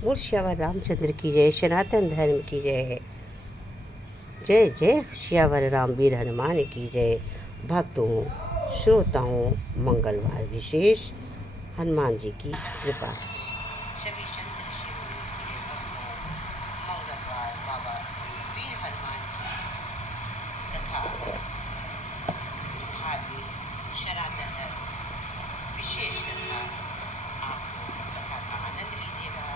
बोल श्यावर रामचंद्र की जय, सनातन धर्म की जय। जय जय श्यावर राम वीर हनुमान की जय। भक्तों, श्रोताओं, मंगलवार विशेष हनुमान जी की कृपा। सभी संत ऋषि मुनियों के लिए भक्तों, मंगलवार बाबा वीर हनुमान की कथा धार्मिक सनातन धर्म विशेष कथा। आप लोग कथा का आनंद लीजिएगा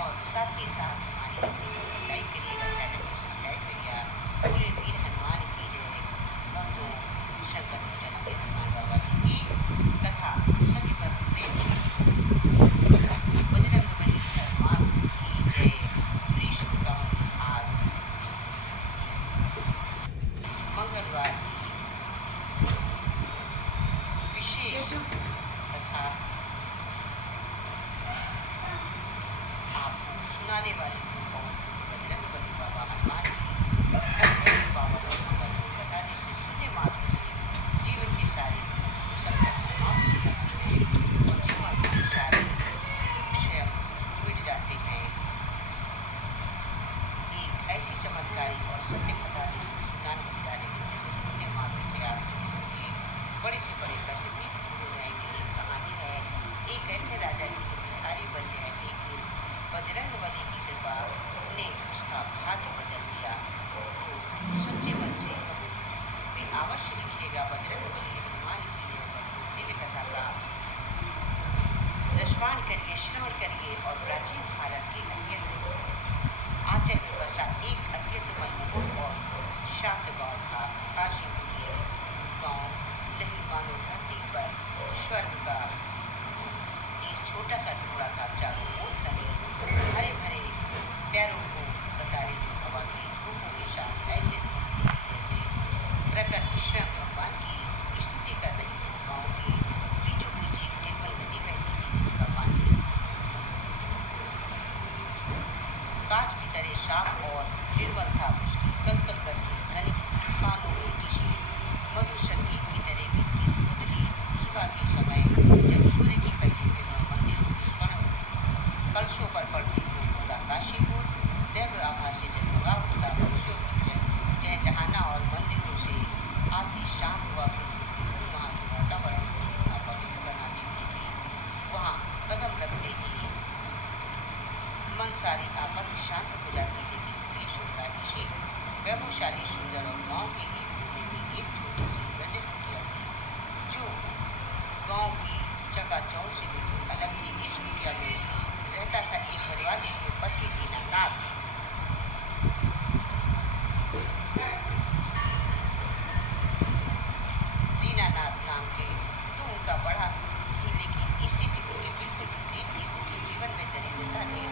और साथ ही साथ हमारी वीडियो को लाइक करिएगा, चैनल को सब्सक्राइब करिएगा। बोले वीर हनुमान की जय। भक्तों, शंकर भजन के हनुमान बाबा जी की कथा सभी भक्त प्रेम से बजरंगबली हनुमान की जय। प्रिय श्रोताओं, आज मंगलवार की विशेष कथा आपको सुनाने वाली हूँ। बजरंगबली बाबा हनुमान की बाबा कथा जिससे सुनने मात्र से जीवन के सारे संकट समाप्त हो जाते हैं और जीवन के सारे दुख से मिट जाते हैं। एक ऐसी चमत्कारी और सत्य कथा जिसको सुनाने जा रहे हैं, जिसे सुनने मात्र से आप जीवन के बड़े से बड़े कष्ट भी दूर हो जाएंगे। एक कहानी है एक ऐसे राजा की जो भिखारी बन जाए, लेकिन बजरंगबली की कृपा ने उसका भाग्य बदल दिया। तो सच्चे मन से कभी अवश्य लिखिएगा बजरंगबली हनुमान की जय। दिव्य कथा का रसपान करिए, श्रवण करिए और प्राचीन भारत के अत्यंत आंचल में बसा एक अत्यंत मनमोहक और शांत गांव था। काशीपुरी गांव नहीं मानो धरती पर स्वर्ग का एक छोटा सा टुकड़ा था। चारों ओर घने हरे भरे प्यारों को कतारे जो हवा की धूपों के साथ ऐसे जैसे प्रकृति स्वयं भगवान की स्तुति कर रही हो। गाँव के बीचों बीच एक निर्मल नदी बहती थी, जिसका पानी कांच की तरह साफ और निर्मल था। उसकी कलकल करती धनी कानों में किसी मधुर संगीत की तरह की थी। उतरी सुबह के समय जब सूर्य की पहली किरणें मंदिरों के स्वर्ण कलशों पर पड़ती तो पूरा काशीपुर दैव आभा से जगमगा उठता। मनुष्यों की जय जहाना और मंदिरों से आती शांत हुआ प्रकृति वहाँ के वातावरण को इतना पवित्र बना देती थी। वहाँ कदम रखते ही मन सारी आपत्ति शांत हो जाती। लेकिन देश होता इसे वैभवशाली सुंदर और गांव के एक कोने में एक छोटी सी बंजर कुटिया थी, जो गांव की चकाचौंध से बिल्कुल अलग थी। इस कुटिया में रहता था एक परिवार जिसमें पति दीनानाथ नाम के तो उनका बड़ा ही, लेकिन स्थिति उनकी बिल्कुल विपरीत थी। उनके जीवन में दरिद्रता ने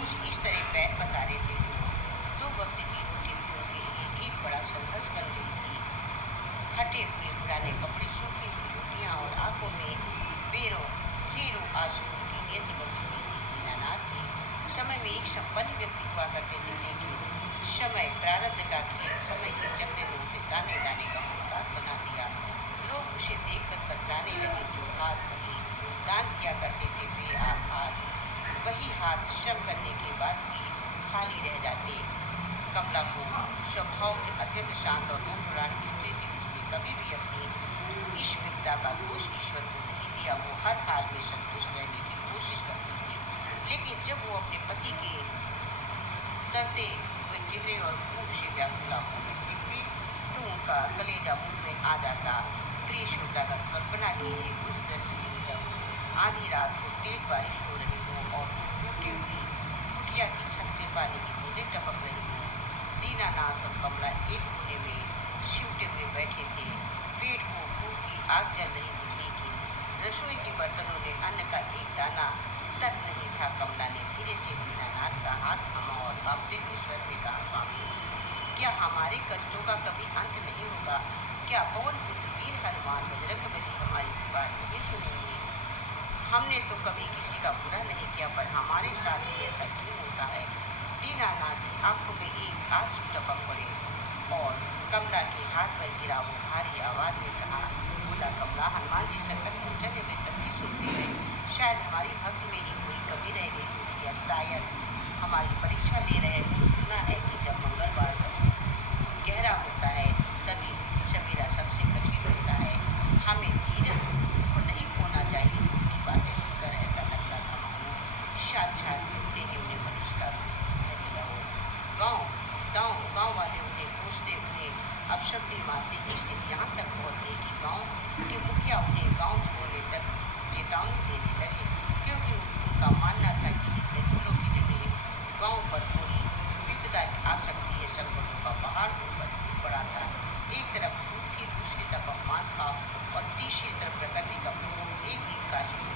कुछ इस तरह पैर पसारे थे जो दो वक्त की रोटी भी उनके लिए एक बड़ा संघर्ष बन गई थी। फटे हुए पुराने कपड़े, सूखी हुई रोटियां और आंखों में ढेरों आंसू की नियति बन चुकी थी। दीनानाथ के समय में एक संपन्न व्यक्ति हुआ करते थे, लेकिन समय प्रारब्ध का खेल, समय के चक्र ने उसे दाने दाने का मोहताज बना दिया। लोग उसे देखकर कतराने लगे। जो हाथ कभी दान किया करते थे वे आज वही हाथ श्रम करने के बाद भी खाली रह जाते। कमला को स्वभाव में अत्यंत शांत और धर्मराण स्त्री थी। उसने कभी भी अपनी ईश्वरता का दोष ईश्वर को नहीं दिया। वो हर हाल में संतुष्ट रहने की कोशिश करती थी। लेकिन जब वो अपने पति के डरते हुए चेहरे और मुंह से व्याकुल आंखों में देखती तो उनका कलेजा मुंह में आ जाता। प्रिय श्रोतागण, कल्पना कीजिए उस दृश्य की जब आधी रात को तेज बारिश हो रही हो और टूटी हुई कुटिया की छत से पानी की बूंदें टपक रही हो। दीनानाथ और कमला एक कोने में सिमटे हुए बैठे थे। पेट को भूख की आग जल रही थी, लेकिन रसोई के बर्तनों में अन्न का एक दाना तक नहीं था। कमला ने धीरे से दीनानाथ का हाथ थामा और कांपते हुए स्वर में कहा, स्वामी, क्या हमारे कष्टों का कभी अंत नहीं होगा? क्या पवन पुत्र वीर हनुमान बजरंगबली हमारी पुकार नहीं सुनेंगे? हमने तो कभी किसी का बुरा नहीं किया, पर हमारे साथ ही ऐसा क्यों होता है? दीनानाथ की आंखों में एक आंसू टपक पड़े और कमला के हाथ पर गिरा। वो भारी आवाज में कहा, बोला, कमला, हनुमान जी संकट मोचन में सबकी सुनते हैं। शायद हमारी भक्ति में ही कोई कमी रह गई होगी, या शायद हमारी परीक्षा ले रहे हैं। सुना है कि जब मंगलवार सबसे गहरा होता है तभी सवेरा सबसे कठिन होता है। हमें धीरज को नहीं खोना चाहिए। उनकी बातें सुनकर ऐसा लगता था मानो साक्षात झूठे ही उन्हें मनुष्य का रूप दिया हो। गाँव गाँव गाँव वाले उन्हें कोसते, उन्हें अपशब्द मानते। स्थिति यहाँ तक पहुँच गई कि गाँव के मुखिया उन्हें गाँव छोड़ने तक चेतावनी देने लगे, क्योंकि उनका मानना था कि इतने फूलों की जगह गाँव पर कोई विपदा आ सकती है। संकटों का पहाड़ ऊपर टूट पड़ा था। एक तरफ धूप थी, दूसरी तरफ अपमान था और तीसरी तरफ प्रकृति का प्रकोप एक ही काशी में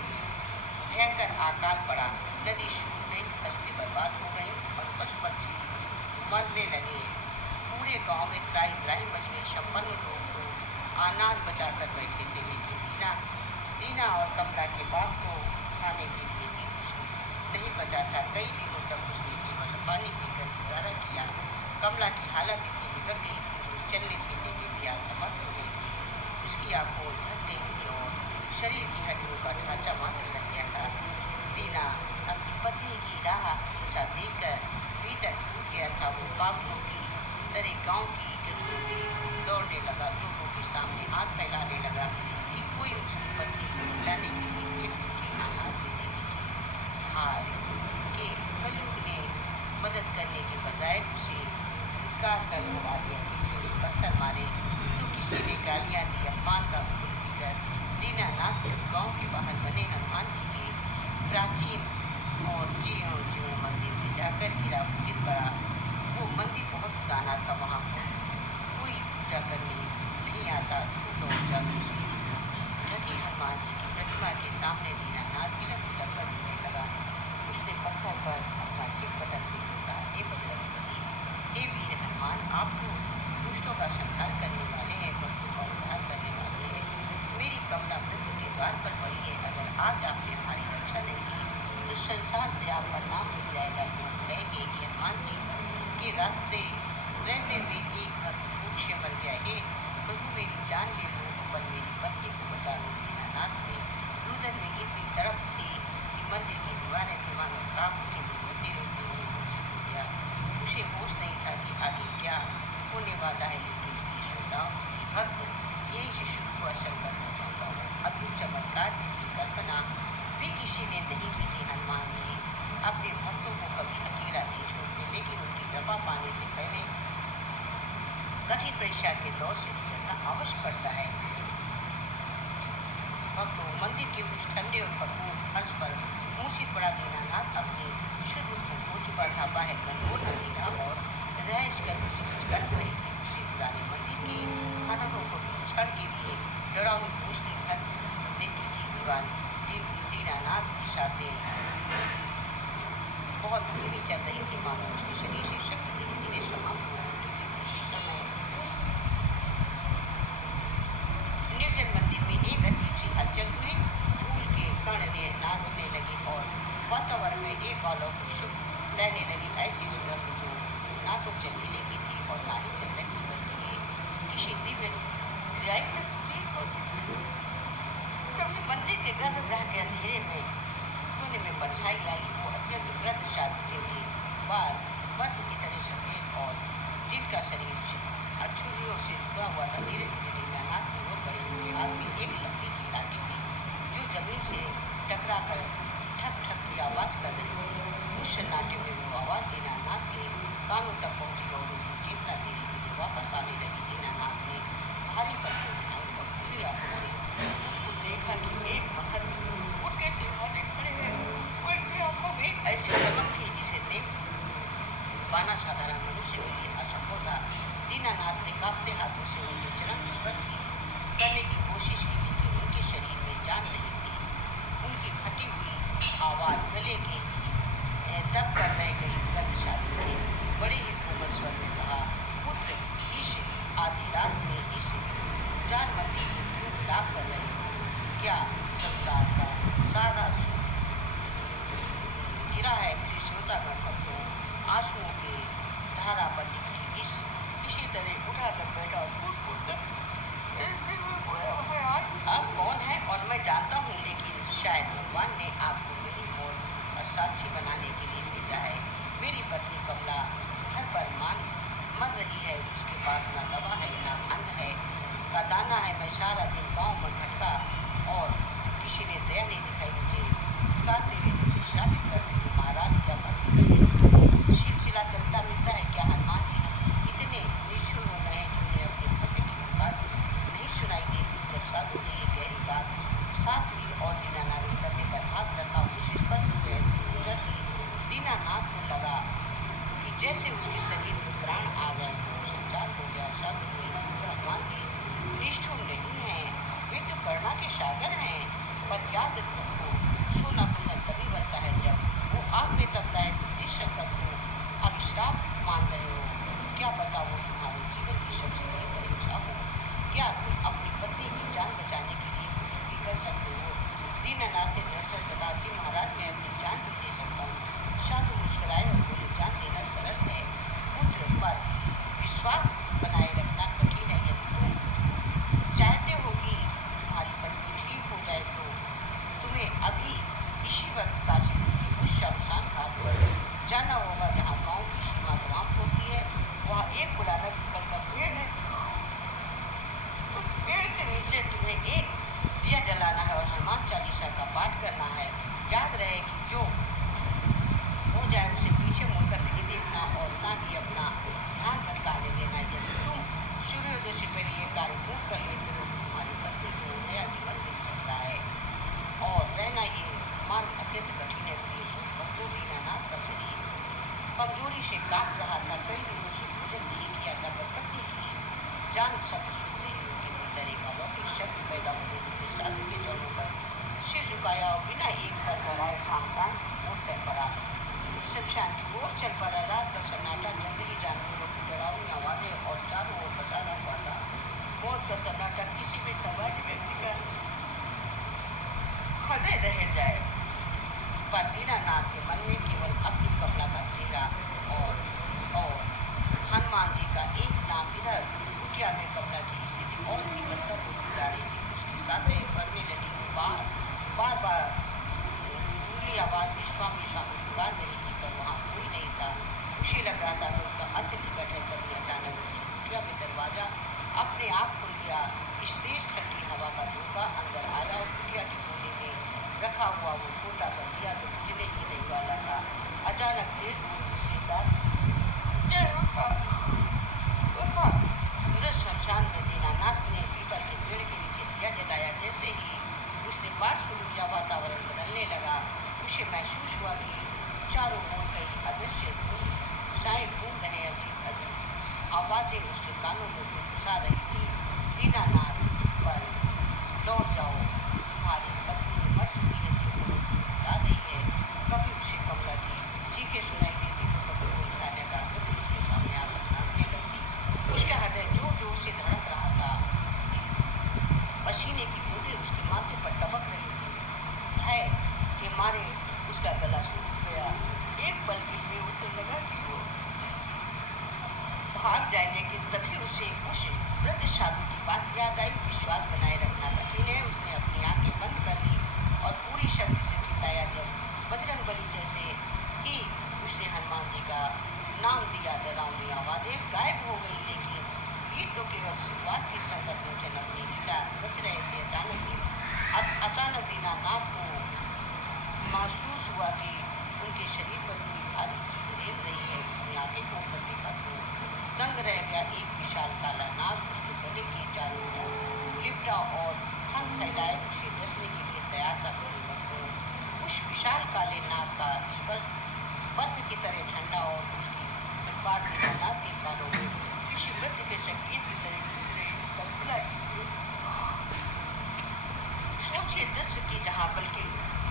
भयंकर अकाल पड़ा। नदी सूख गई, फसलें बर्बाद हो गई और पशु पक्षी मरने लगे। पूरे गांव में त्राही त्राही मच गई। संपन्न लोग तो अनाज बचाकर बैठे थे, लेकिन दीना और कमला के पास तो खाने के लिए भी कुछ नहीं बचा था। कई दिनों तक उसने केवल पानी पीकर गुजारा किया। कमला की हालत इतनी बिगड़ गई कि वो चलने फिरने के लिए असमर्थ हो गई थी। उसकी आंखें धंस गई थी और शरीर की हड्डियों का ढांचा मात्र रह गया था। दीना अपनी पत्नी की राह दिशा देखकर भीतर टूट गया था। वो पागलों की तरह गांव की गलियों में दौड़ने लगा, लोगों के सामने हाथ फैलाने लगा कि कोई उसकी पत्नी को बचाने के लिए एक मुट्ठी अनाज दे देने की हार के कलयुग ने मदद करने के बजाय उसे धिक्कार कर भगा दिया। किसी ने पत्थर मारे तो किसी ने गालियाँ दी। अपमान का फूल पीकर दीनानाथ जब गाँव के बाहर बने हनुमान जी के प्राचीन और जीर्ण जीर्ण मंदिर में जाकर गिरा गिर पड़ा। वो मंदिर बहुत पुराना था, वहाँ कोई पूजा करने नहीं आता। धूल और जादू से ढकी हनुमान जी की प्रतिमा के सामने दीनानाथ बिलख बिलख कर रोने लगा। उसने पत्थर पर अपना सिर पटक के बोला, हे बजरंगबली, हे वीर हनुमान, आप तो दुष्टों का संहार करने वाले हैं, भक्तों का उद्धार करने वाले हैं। मेरी कमला मृत्यु के द्वार पर पड़ी है। अगर आज आपने हमारी रक्षा नहीं की तो संसार से आपका नाम मिट जाएगा। लोग कहेंगे कि हनुमान जी के रास्ते रहते हुए एक भक्त भूख से मर गया है। प्रभु मेरी जान ले लो, पर मेरी पत्नी को बचा लो। दीनानाथ ने रुदन में इतनी तरफ थी कि मंदिर की दीवारें भी मानो कांप उठी। रोते रोते वो होश खो गया। उसे होश नहीं था कि आगे क्या होने वाला है। लेकिन श्रोताओं, भक्त यही से शुरू को असंगत हो जाता है। अद्भुत चमत्कार जिसकी कल्पना भी किसी ने नहीं की थी। हनुमान जी अपने भक्तों को कभी अकेला नहीं छोड़ते, लेकिन उनकी कृपा पाने से पहले कठिन परीक्षा के दौर से गुजरना अवश्य पड़ता है। भक्तों, मंदिर के उस ठंडे और भरपूर फर्श पर मुंह पड़ा दीनानाथ अपनी शुद्ध को हो चुका था। बाहर घनघोर अंधेरा और रहस्य कर रही थी। उसी पुराने मंदिर के फाटकों को क्षण के लिए डरावनी रोशनी ढक देती थी। दीनानाथ दिशा से बहुत धीमी चल रही थी, मानो उसके शरीर से शक्ति धीरे धीरे समाप्त हो रही थी। उसी समय निर्जन मंदिर में एक अजीब सी हलचल हुई। फूल के कण ने नाचने लगे और वातावरण में एक अलौकिक सुख रहने लगी। ऐसी सुगंध जो ना तो चमेली की थी और ना ही चंदन की, बल्कि किसी दिव्य प्रतीत होती। तभी मंदिर के गर्भगृह के अंधेरे में कोने में परछाई आई। वो अत्यंत वृद्ध शादी थी, बाल बर्फ की तरह सफेद और जिनका शरीर छुरियों से जुड़ा हुआ था। धीरे धीरे दीनानाथ की ओर बढ़े हुए हाथ में एक लकड़ी की लाठी थी, जो जमीन से टकरा कर ठक ठक की आवाज कर रही थी। उस सन्नाटे में वो आवाज दीनानाथ के कानों तक पहुंची और उनकी चेतना धीरे धीरे वापस आने लगी। दीनानाथ ने भारी पत्थर उठाई और खुली आंखों से उसको देखा कि एक महत उठ के सिंहाने खड़े हैं। उनकी आंखों में एक ऐसी चमक थी जिसे देख पाना साधारण मनुष्य के लिए असंभव था। दीनानाथ ने कांपते हाथों से उनके चरण स्पर्श करने की कोशिश की, लेकिन उनके शरीर में जान नहीं थी। उनकी फटी हुई आवाज गले के दब कर रह गई। वृद्धशाली ने बड़े ही कोमल स्वर में कहा, पुत्र, इस आधी रात में इस जान मंदिर में क्यों विलाप कर रहे हो? क्या संसार का सारा गिरा है? श्रोतागण भक्तों, आंसुओं के धारा पर इसी तरह उठाकर बैठा और दीनानाथ को लगा कि जैसे उसके शरीर में प्राण आ गए तो संचार हो गया। साधु बोले, हनुमान जी निष्ठुर नहीं है, वे तो करुणा के सागर हैं, पर याद रखो सोना कुंदन तभी बनता है जब वो आग में तपता है। तुम जिस संकट को अभिश्राप मान रहे हो, क्या पता वो तुम्हारे जीवन की सबसे बड़ी परीक्षा हो। क्या तुम अपनी पत्नी की जान बचाने के लिए कुछ भी कर सकते हो? दीनानाथ ने दरअसल बता, जी महाराज मैं अपनी जान भी दे सकता हूँ। साधु मुस्कुराए और बोले, जान देना सरल है, पुत्र पर विश्वास बनाए रखना कठिन है। यदि तुम चाहते हो कि तुम्हारी पत्नी ठीक हो जाए तो तुम्हें अभी इसी वक्त काशीपुर की उस शमशान घाट पर जाना होगा जहाँ गांव की सीमा समाप्त होती है। वहाँ एक पुराना पीपल का पेड़ है, उस पेड़ के नीचे तुम्हें एक दिया जलाना है और हनुमान चालीसा का पाठ करना है। याद रहे कि जो हो जाए उसे पीछे मुड़कर नहीं देखना और ना ही अपना ध्यान भटकाने देना। यदि तुम सूर्योदय से पहले ये कार्य पूर्ण कर लेते हो तो तुम्हारी पत्नी को नया जीवन मिल सकता है। और रहना ये मार्ग अत्यंत कठिन है। भक्तों दीनानाथ का शरीर कमजोरी से काट रहा था, कई दिनों से भोजन नहीं किया था, पर पत्नी की जान शब्द सुनते ही उनके भीतर एक अलौकिक शक्ति पैदा हो गई। उनके साधु के चरणों पर सिर झुकाया और बिना एक पर बढ़ाए शामशान ओर चल पड़ा। शमशान की ओर चल पड़ा। रात का सन्नाटा, जंगली जानवरों की डरावनी आवाजें और चारों ओर पसारा हुआ था। मौत का सन्नाटा किसी भी सामान्य व्यक्ति का हृदय दहल जाए, पर दीनानाथ के मन में केवल अपनी कमला का चेहरा और हनुमान जी का एक नाम। इधर कुटिया में कमला की स्थिति और भी बदतर होती जा रही थी। उसकी साथें बढ़ने लगी। बार बार पूरी आवाज में स्वामी स्वामी पुकार रही थी, पर वहाँ कोई नहीं था। उसे लग रहा था कि उसका अंत निकट है। तभी अचानक उसकी कुटिया में दरवाजा अपने आप खुल गया। इस तेज ठंडी हवा का झोंका अंदर आया और कुटिया के कोने में रखा हुआ वो छोटा सा दिया जो बुझने ही नहीं वाला था, अचानक तेज शमशान में दीनानाथ ने पीपल के पेड़ के नीचे दिया जलाया। जैसे ही उसने पाठ शुरू किया, वातावरण बदलने लगा। उसे महसूस हुआ कि चारों ओर कई अदृश्य साए घूम रहे। अजीब अजीब आवाजें उसके कानों में गुसगुसा रही थी। दीनानाथ पर लौट जाओ, तुम्हारी पत्नी मर चुकी है, आ रही है। कभी उसे कमला की चीखें सुनाई देती तो कभी कोई खाने का दुख उसके सामने आकर झांकने लगती। उसका हृदय जोर जोर से धड़क रहा था। पसीने की बूंदें उसके माथे पर टपक रही थी। भय के मारे उसका गला सूख गया। एक पल के लिए उसे लगा कि वो भाग जाए, लेकिन तभी उसे उस वृद्ध साधु की बात याद आई। विश्वास बनाए रखना कठिन है। उसने अपनी आंखें बंद कर ली और पूरी शक्ति से चिल्लाया। जब बजरंगबली जैसे ही उसने हनुमान जी का नाम दिया, डरावनी आवाजें गायब हो गई। लेकिन ये तो केवल शुरुआत की संकट मोचन अपनी लीला बच रहे थे। अचानक दीनानाथ को महसूस हुआ कि उनके शरीर पर कोई भारी चीज रेंग रही है। उसने आंखें खोलकर देखा तो दंग रह गया। एक विशाल काला नाग उसके गले के चारों ओर लिपटा और फन फैलाए उसे डसने के लिए तैयार था। उस विशाल काले नाग का स्पर्श बर्फ की तरह ठंडा और उसकी बात दीनानाथ के कानों में किसी मृत्यु के संकेत की तरह कल्पना की। सोचिए दृश्य की जहाँ बल्कि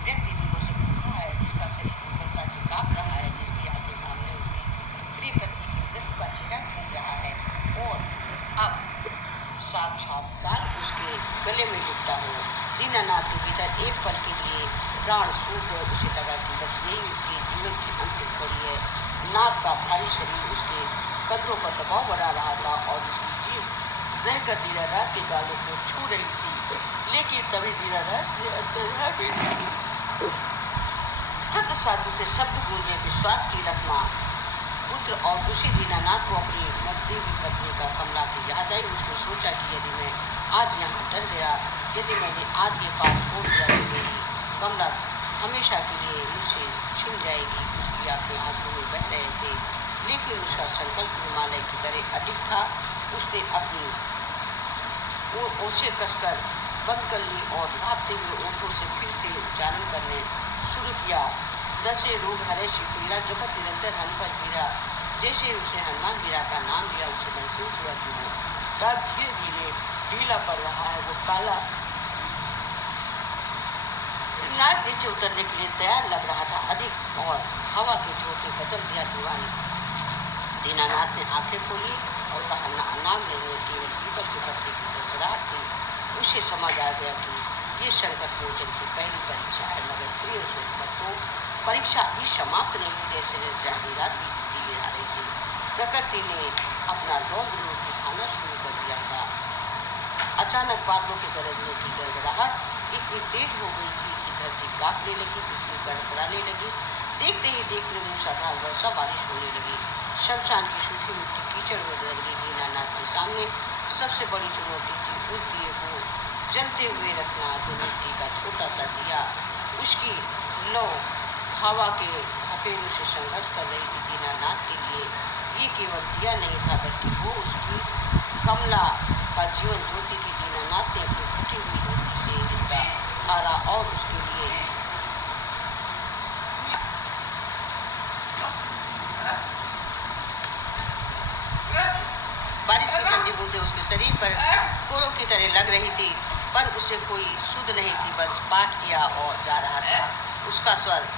व्यक्ति दिनों से भूखा है, जिसका शरीर दुर्बलता से कांप रहा है, जिसकी आंखें सामने उसकी प्रिय पत्नी की मृत्यु का चेहरा घूम रहा है और अब साक्षात्कार उसके गले में लिपटा हो। दीनानाथ के भीतर एक पल के लिए प्राण सूख गए। उसे लगा कि बस यही उसके जीवन की अंतिम घड़ी है। नाग का भारी शरीर उसके कंधों पर दबाव बना रहा था और उसकी जीभ रहकर दीनानाथ के गालों को छू रही थी। लेकिन तभी दीनानाथ ने वृद्ध साधु के शब्द गूंजे, विश्वास की रखना पुत्र। और उसी दीनानाथ को अपनी नवदेवी पत्नी का कमला की याद आई। उसने सोचा कि यदि मैं आज यहाँ डर गया, यदि मैंने आज ये पाठ छोड़ दिया तो मेरी कमला हमेशा के लिए मुझसे छिन जाएगी। उसकी आंखें आंसू में बह रहे थे, लेकिन उसका संकल्प हिमालय की तरह अडिग था। उसने अपनी ओछे कसकर बंद कर ली और भागते हुए ओठों से फिर से उच्चारण करने शुरू किया, दसे रोग हरे शिवपीरा, जगत निरंतर हनुमत पीरा। जैसे उसने हनुमान वीरा का नाम लिया उसे महसूस हुआ कि वो तब धीरे धीरे ढीला पड़ रहा है। वो काला नाग नीचे उतरने के लिए तैयार लग रहा था। अधिक और हवा के झोंके बदल दिया दीवान। दीनानाथ ने आंखें खोली और कहा, नाग नहीं है, केवल पीपल के पत्ते की सरसराहट थी। उसे समझ आ गया कि ये संकट मोचन की पहली परीक्षा है, मगर प्रिय तो परीक्षा अभी समाप्त नहीं हुई। जैसे जैसे आधी रात बीतती जा रही थी, प्रकृति ने अपना रौद्र रूप दिखाना शुरू कर दिया था। अचानक बादलों के गरजने की गड़गड़ाहट इतनी तेज हो गई थी कि धरती कांपने लगी, बिजली कड़कड़ाने लगी। देखते ही देखते मूसलाधार वर्षा बारिश होने लगी। शमशान की सूखी मिट्टी कीचड़ में बदल गई। दीनानाथ के सामने सबसे बड़ी चुनौती थी उस दिए को जलते हुए रखना, जो मिट्टी का छोटा सा दिया उसकी लौ हवा के हथेलियों से संघर्ष कर रही थी। दीनानाथ के लिए ये केवल दिया नहीं था, बल्कि वो उसकी कमला का जीवन ज्योति थी। दीनानाथ ने अपनी फटी हुई धोती से इसका हारा और उसके लिए बारिश की ठंडी बूंदें उसके शरीर पर कोरों की तरह लग रही थी, पर उसे कोई सुध नहीं थी। बस पाठ किया और जा रहा था। उसका स्वर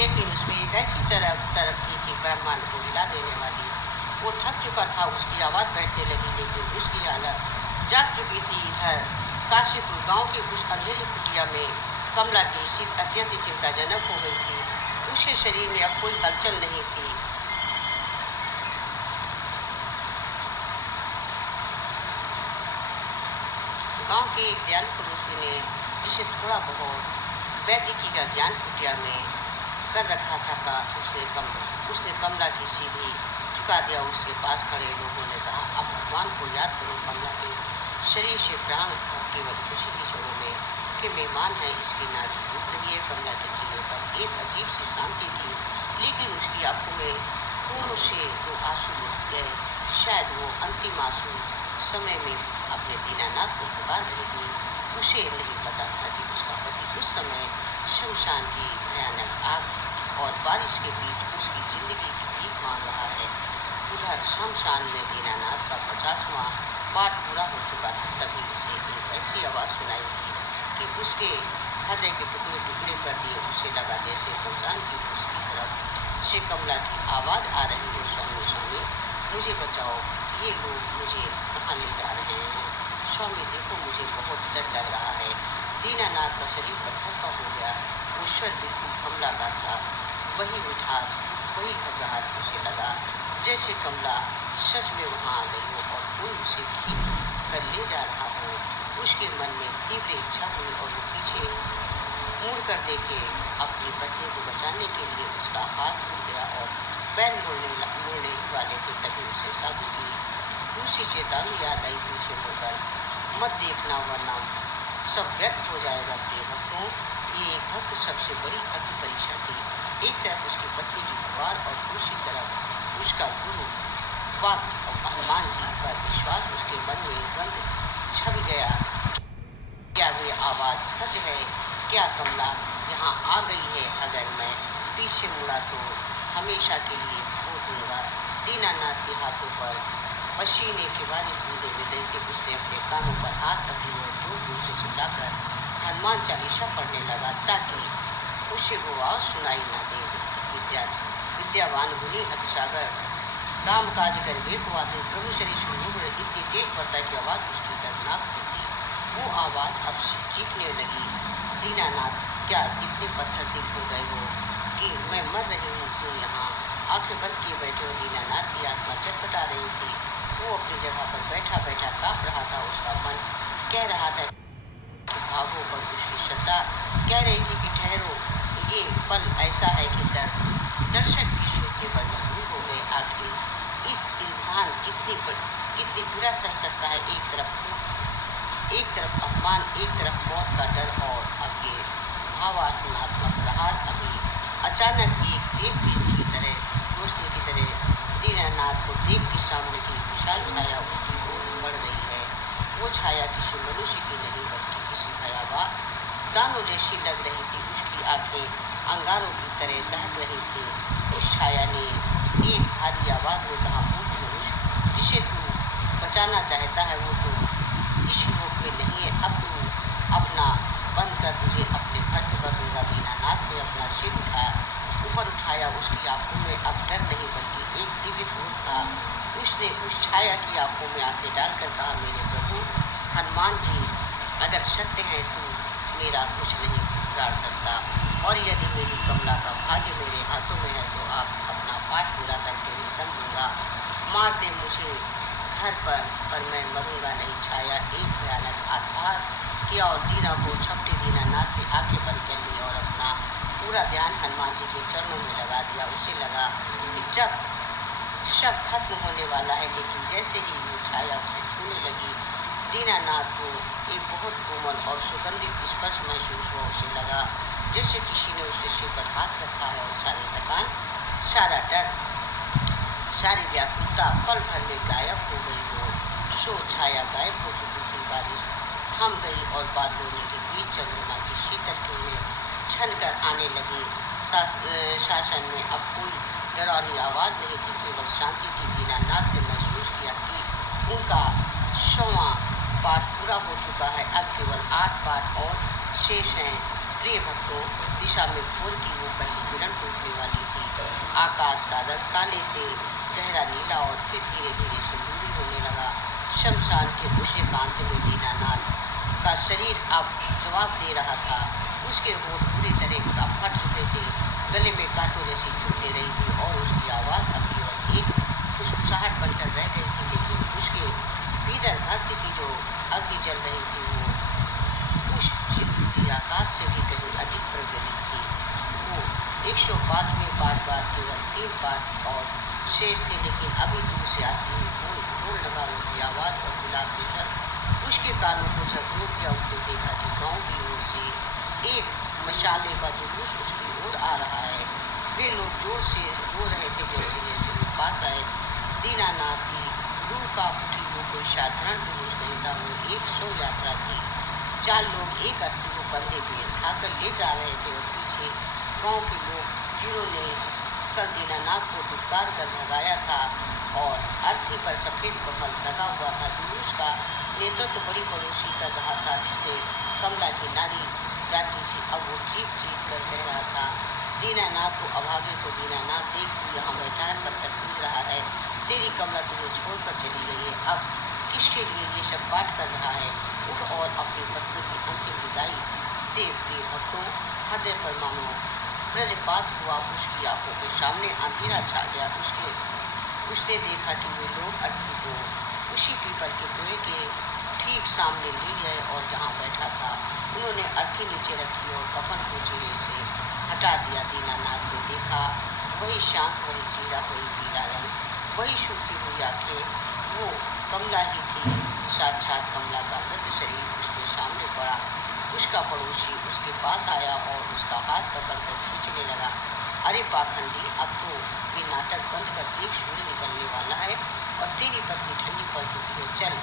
लेकिन उसमें एक ऐसी तरफ थी कि ब्रह्मांड को हिला देने वाली। वो थक चुका था, उसकी आवाज़ बैठने लगी, लेकिन उसकी हालत जाग चुकी थी। इधर काशीपुर गांव की उस अंधेरी कुटिया में कमला की स्थिति अत्यंत चिंताजनक हो गई थी। उसके शरीर में अब कोई हलचल नहीं थी। गांव के एक दयालु पड़ोसी ने, जिसे थोड़ा बहुत वैद्यकी का ज्ञान कुटिया में कर रखा था, उसने कमला की सीधी झुका दिया। उसके पास खड़े लोगों ने कहा, अब भगवान को याद करो। कमला के शरीर से प्राण केवल कुछ ही क्षणों में के मेहमान है। इसकी नाड़ी टूट रही है। कमला के चेहरे पर एक अजीब सी शांति थी, लेकिन उसकी आंखों में फूलों से दो आंसू रुक गए। शायद वो अंतिम आंसू समय में अपने दीनानाथ को पुकार रही थी। उसे नहीं पता था कि उसका पति उस समय शमशान की भयानक आग और बारिश के बीच उसकी जिंदगी की भीख मांग रहा है। उधर शमशान में दीनानाथ का 50वां पाठ पूरा हो चुका था। तभी उसे एक ऐसी आवाज़ सुनाई दी कि उसके हृदय के टुकड़े टुकड़े कर दिए। उसे लगा जैसे शमशान की दूसरी तरफ से कमला की आवाज़ आ रही हो, स्वामी स्वामी मुझे बचाओ, ये लोग मुझे कहाँ ले जा रहे हैं। स्वामी देखो, मुझे बहुत डर लग रहा है। दीनानाथ का शरीर पत्थर का हो गया। वो स्वर बिल्कुल कमला का था। वही मिठास, वही घबराहट। उसे लगा जैसे कमला सच में वहाँ आ गई हो और कोई उसे खींच कर ले जा रहा हो। उसके मन में तीव्र इच्छा हुई और वो पीछे मुड़ कर देखे। अपनी पत्नी को बचाने के लिए उसका हाथ टूट गया और पैर मुड़ने ही वाले थे। तभी उसे साधु की दूसरी चेतावनी याद आई, पीछे मुड़कर मत देखना वरना सब व्यर्थ हो जाएगा। प्रिय भक्तों, ये एक भक्त सबसे बड़ी अग्नि परीक्षा थी। एक तरफ उसकी पत्नी की पुकार और दूसरी तरफ उसका गुरु वाक्य और हनुमान जी पर विश्वास। उसके मन में बंद छप गया। क्या वे आवाज़ सच है? क्या कमला यहाँ आ गई है? अगर मैं पीछे मुड़ा तो हमेशा के लिए खो दूंगा। दीनानाथ के हाथों पर पसीने की बारिश बूंदे मिल रही थी। उसने अपने कानों पर हाथ रखे और जोर जोर से चिल्लाकर हनुमान चालीसा पढ़ने लगा, ताकि उसे वो आवाज़ सुनाई न दे। विद्यावान गुणी अतिसागर काम काज कर वेकवाते प्रभु श्री सुरूर इतनी तेज पड़ता की आवाज़ उसकी दर्दनाक होती। वो आवाज़ अब चीखने लगी, दीनानाथ क्या इतने पत्थर दिल हो गए हो कि मैं मर रही हूँ, तुम यहाँ आंखें बंद किए बैठे हो। दीनानाथ की आत्मा चटपटा रही थी। वो अपनी जगह पर बैठा बैठा काँप रहा था। उसका मन कह रहा था कि भागो, पर उसकी श्रद्धा कह रही थी कि ठहरो, ये पल ऐसा है कि दर्शक भी सोचने पर मजबूर हो गए। आखिर इस इंसान कितनी पीड़ा सह सकता है। एक तरफ अपमान, एक तरफ मौत का डर और अब ये भावनात्मक प्रहार। अभी अचानक एक तेज बिजली की तरह रोशनी की तरह दीनानाथ को देख के सामने की विशाल छाया उसकी ओर बढ़ रही है। वो छाया किसी मनुष्य की नहीं बल्कि किसी भयावह दानव जैसी लग रही थी। उसकी आंखें अंगारों की तरह दहक रही थी। उस छाया ने एक भारी आवाज में कहा, मूर्ख मनुष्य, जिसे तू बचाना चाहता है वो तो इस लोक में नहीं है। अब तू अपना बंद कर, तुझे अपने घर को कर दूंगा। दीनानाथ ने अपना सिर ऊपर उठाया। उसकी आंखों में अब डर नहीं बल्कि एक दिव्य क्रोध था। उसने उस छाया की आंखों में आंखें डालकर कहा, मेरे प्रभु हनुमान जी, अगर सत्य है तो मेरा कुछ नहीं बिगाड़ सकता, और यदि मेरी कमला का भाग्य मेरे हाथों में है तो आप अपना पाठ पूरा करके निकल दूंगा। मार दे मुझे घर पर मैं मरूंगा नहीं। छाया एक भयानक आघात किया और दीना को झपटी। दीनानाथ ने आंखें बंद कर ली और अपना पूरा ध्यान हनुमान जी के चरणों में लगा दिया। उसे लगा कि जब सब खत्म होने वाला है, लेकिन जैसे ही वो छाया उसे छूने लगी, दीनानाथ को एक बहुत कोमल और सुगंधित स्पर्श महसूस हुआ। उसे लगा जैसे किसी ने उसके सिर पर हाथ रखा है और सारी थकान, सारा डर, सारी व्याकुलता पल भर में गायब हो गई हो। सो छाया गायब हो चुकी थी। बारिश थम गई और बादलों के बीच चंद्रमा की शीतल किरणें छन कर आने लगी। शासन में अब कोई डरावनी आवाज़ नहीं थी, केवल शांति थी। दीनानाथ ने महसूस किया कि उनका 100वां पाठ पूरा हो चुका है। अब केवल 8 पाठ और शेष हैं। प्रिय भक्तों, दिशा में भोर की वो पहली किरण टूटने वाली थी। आकाश का रंग काले से गहरा नीला और फिर धीरे धीरे सिंदूरी होने लगा। शमशान के उस एकांत में दीनानाथ का शरीर अब जवाब दे रहा था। उसके होठ पूरी तरह का फट चुके थे, गले में कांटों जैसी चुभने रही थी और उसकी आवाज़ अब केवल एक फुसफुसाहट बनकर रह गई थी। लेकिन उसके भीतर भक्ति की जो अग्नि जल रही थी वो उस सिंदूरी आकाश से भी कहीं अधिक प्रज्वलित थी। वो 105वें पाठ बाद केवल 3 पाठ और शेष थे, लेकिन अभी दूर से आती हुई ढोल नगाड़ों की आवाज़ और गुलाब के शब्द उसके कानों को झकझोर दिया। उसने देखा कि गांव की ओर से एक मशाले का जुलूस उसकी ओर आ रहा है। वे लोग जोर से रो रहे थे। जैसे जैसे वो पास आए, दीनानाथ की रूह का उठी। वो कोई साधारण जुलूस नहीं था, वो एक शव यात्रा थी। 4 लोग एक अर्थी को कंधे पे उठाकर ले जा रहे थे और पीछे गांव के लोग जिन्होंने कल दीनानाथ को धुतकार कर भगाया था और अर्थी पर सफ़ेद कफन लगा हुआ था। जुलूस का नेतृत्व बड़ी पड़ोसी कर रहा था, जिसने कमला की नारी जाची सी। अब वो चीख चीख कर कह रहा था, दीनानाथ को, अभागे को, दीनानाथ देख तू यहाँ बैठा है, पत्थर कूद रहा है, तेरी कमला तुझे छोड़कर चली गई है। अब किसके लिए ये सब पाठ कर रहा है? उठ और अपनी पत्नी की अंतिम विदाई दे। प्रिय भक्तों, हृदय पर मानो वज्रपात हुआ। उसकी आंखों के सामने अंधेरा छा गया। उसने देखा कि वे लोग अर्थी को उसी पीपल के पेड़ के ठीक सामने ले गए और जहाँ बैठा था उन्होंने अर्थी नीचे रखी और कफन को चेहरे से हटा दिया। दीनानाथ ने देखा वही शांत, वही चेहरा, वही पीला रंग, वही सूखी हुई आंखें। वो कमला ही थी। साक्षात कमला का मृत शरीर उसके सामने पड़ा। उसका पड़ोसी उसके पास आया और उसका हाथ पकड़कर खींचने लगा। अरे पाखंडी, अब तो ये नाटक बंद कर, देख सूर्य निकलने वाला है और तेरी पत्नी ठंडी पड़ चुकी है। चल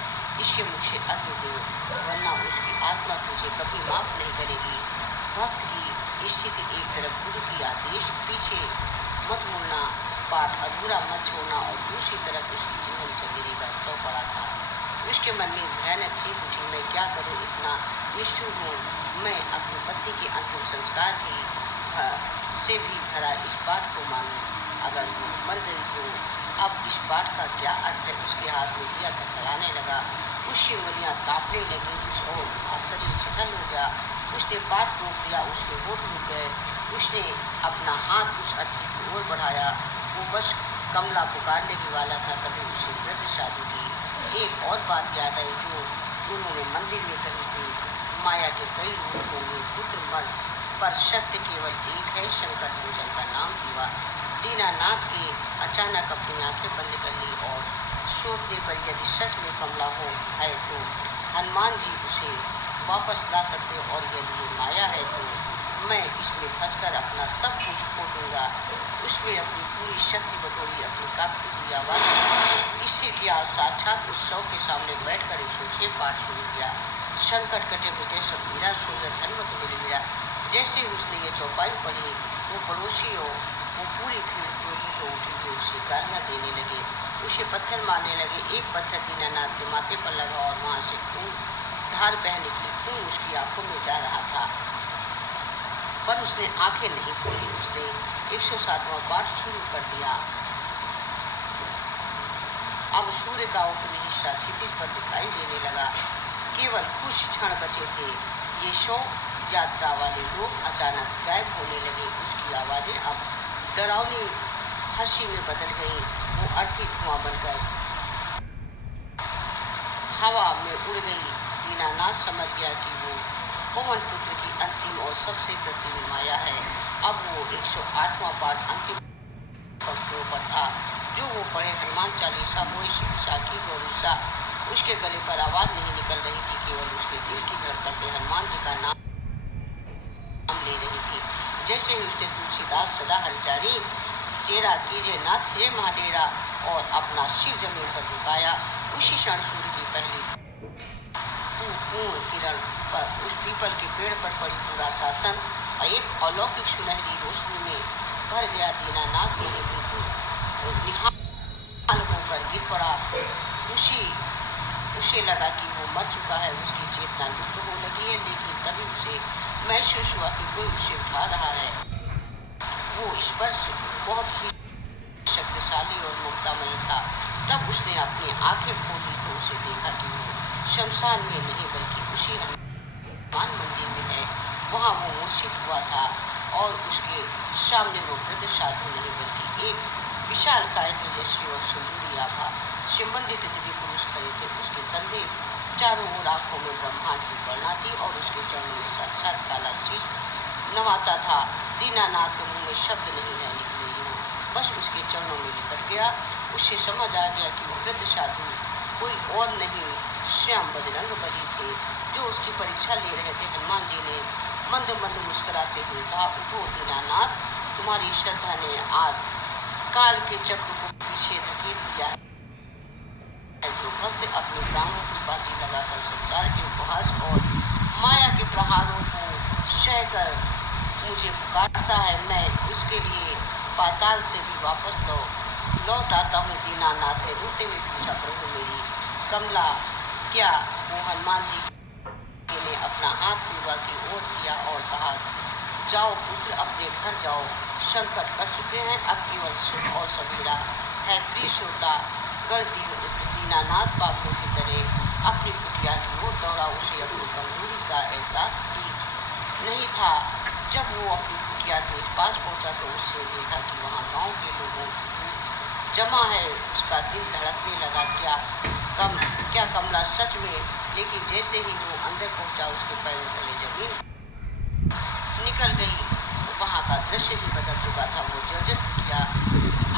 इसके मुख से अग्नि दो, वरना उसकी आत्मा तुझे कभी माफ नहीं करेगी। भक्त की स्थिति एक तरफ, गुरु की आदेश, पीछे मत मुड़ना, पाठ अधूरा मत छोड़ना, और दूसरी तरफ उसकी जीवन चंदेरी का शव पड़ा था। उसके मन में भयानक चीख उठी, मैं क्या करूं, इतना निष्ठुर हूँ। मैं अपनी पत्नी के अंतिम संस्कार से भी भरा इस पाठ को मानूं। अगर वो मर गई तो अब इस पाठ का क्या अर्थ है? उसके हाथ में दिया थरथराने लगा, उसकी उंगलियां कांपने लगी, और शरीर शिथिल हो गया। उसने पाठ रोक दिया, उसके होठ रुक गए। उसने अपना हाथ उस अर्थी की ओर बढ़ाया। वो बस कमला पुकारने ही वाला था, तभी उसे वृद्ध साधु की एक और बात याद आई जो उन्होंने मंदिर में कही थी, माया के कई रूप होंगे, पुत्र मत पर सत्य केवल एक है, संकट मोचन का नाम दीवा। दीनानाथ के अचानक अपनी आंखें बंद कर ली और सोचने पर यदि सच में कमला हो है तो हनुमान जी उसे वापस ला सकते, और यदि ये माया है तो मैं इसमें फंसकर अपना सब कुछ खो दूंगा। उसमें अपनी पूरी शक्ति बटोरी, अपनी कांपती हुई आवाज इससे किया। साक्षात उत्सव के सामने बैठकर 106 पाठ शुरू किया। संकट कटे मिटे सब गिरा, सूरज हनुमत मिल गिरा। जैसे उसने ये चौपाई पढ़ी, वो पड़ोसियों, वो पूरी भीड़ क्रोधित हो उठी कि उससे गालियाँ देने लगे, उसे पत्थर मारने लगे। एक पत्थर दीनानाथ के माथे पर लगा और वहाँ से खून धार बह निकली। खून उसकी आंखों में जा रहा था, पर उसने आंखें नहीं खोली। उसने 107वां पाठ शुरू कर दिया। अब सूर्य का ऊपरी हिस्सा क्षितिज पर दिखाई देने लगा। केवल कुछ क्षण बचे थे। ये शव यात्रा वाले लोग अचानक गायब होने लगे। उसकी आवाजें अब डरावनी हंसी में बदल गईं। वो अर्थी धुआं बनकर हवा में उड़ गई। दीनानाथ समझ गया कि वो पवन पुत्र की अंतिम और सबसे कृत्रिम माया है। अब वो 108वां पाठ अंतिम पंक्तियों पर था, जो वो पढ़े हनुमान चालीसा। वो साकी गौरूसा उसके गले पर आवाज नहीं निकल रही थी, केवल उसके दिल की धड़कन हनुमान जी का नाम ले रही थी। जैसे ही उसने तुलसीदास सदा हरिचारी तेरा कीजे नाथ हे महाडेरा और अपना सिर जमीन पर झुकाया, उसी क्षण सूर्य की पहली पूर्ण किरण पर उस पीपल के पेड़ पर पड़ी पूरा शासन और एक अलौकिक सुनहरी रोशनी में भर गया। दीनानाथ ने बिल्कुल निहाल होकर गिर पड़ा। उसे लगा कि वो मर चुका है। उसकी चेतना लुप्त हो लगी है, लेकिन तभी उसे महसूस हुआ कि कोई उसे उठा रहा है। वो स्पर्श बहुत ही शक्तिशाली और ममतामयी था। तब उसने अपनी आंखें खोली तो उसे देखा कि वो शमशान में नहीं बल्कि उसी हनुमान मंदिर में है। वहाँ वो मूर्छित हुआ था और उसके सामने वो वृद्ध साधु नहीं बल्कि एक विशाल काय तेजस्वी और सुंदरी आभा से मंडित दिव्य पुरुष खड़े थे। उसके कंधे चारों ओर आंखों में ब्रह्मांड की वर्णा थी और उसके चरणों में साक्षात काला शीश नवाता था। दीनानाथ के मुंह में शब्द नहीं है निकले, बस उसके चरणों में लिपट गया। उसे समझ आ गया कि वो वृद्ध साधु कोई और नहीं, श्याम बजरंग बली थे, जो उसकी परीक्षा ले रहे थे। हनुमान जी ने मंद मंद मुस्कुराते हुए कहा, उठो दीनानाथ, तुम्हारी श्रद्धा ने आज काल के चक्र को पीछे धकेल दिया है। जो भक्त अपने प्राणों की बाजी लगाकर संसार के उपहास और माया के प्रहारों को सहकर मुझे पुकारता है, मैं उसके लिए पाताल से भी वापस लौट आता हूँ। दीनानाथ ने रोते हुए पूछा, प्रभु मेरी कमला क्या? वो हनुमान जी ने अपना हाथ पूर्वा की ओर किया और कहा, जाओ पुत्र, अपने घर जाओ। संकट कर चुके हैं, अब केवल सुख और सवेरा है। प्रिय श्रोता गण दीनानाथ पागलों की तरह अपनी कुटिया की ओर दौड़ा। उसे अपनी कमजोरी का एहसास भी नहीं था। जब वो अपनी कुटिया के पास पहुंचा तो उससे देखा कि वहाँ गांव के लोगों जमा है। उसका दिल धड़कने लगा। क्या कमला सच में? लेकिन जैसे ही वो अंदर पहुंचा उसके पैरों तले जमीन निकल गई। वहाँ का दृश्य भी बदल चुका था। वो जर्जर कुटिया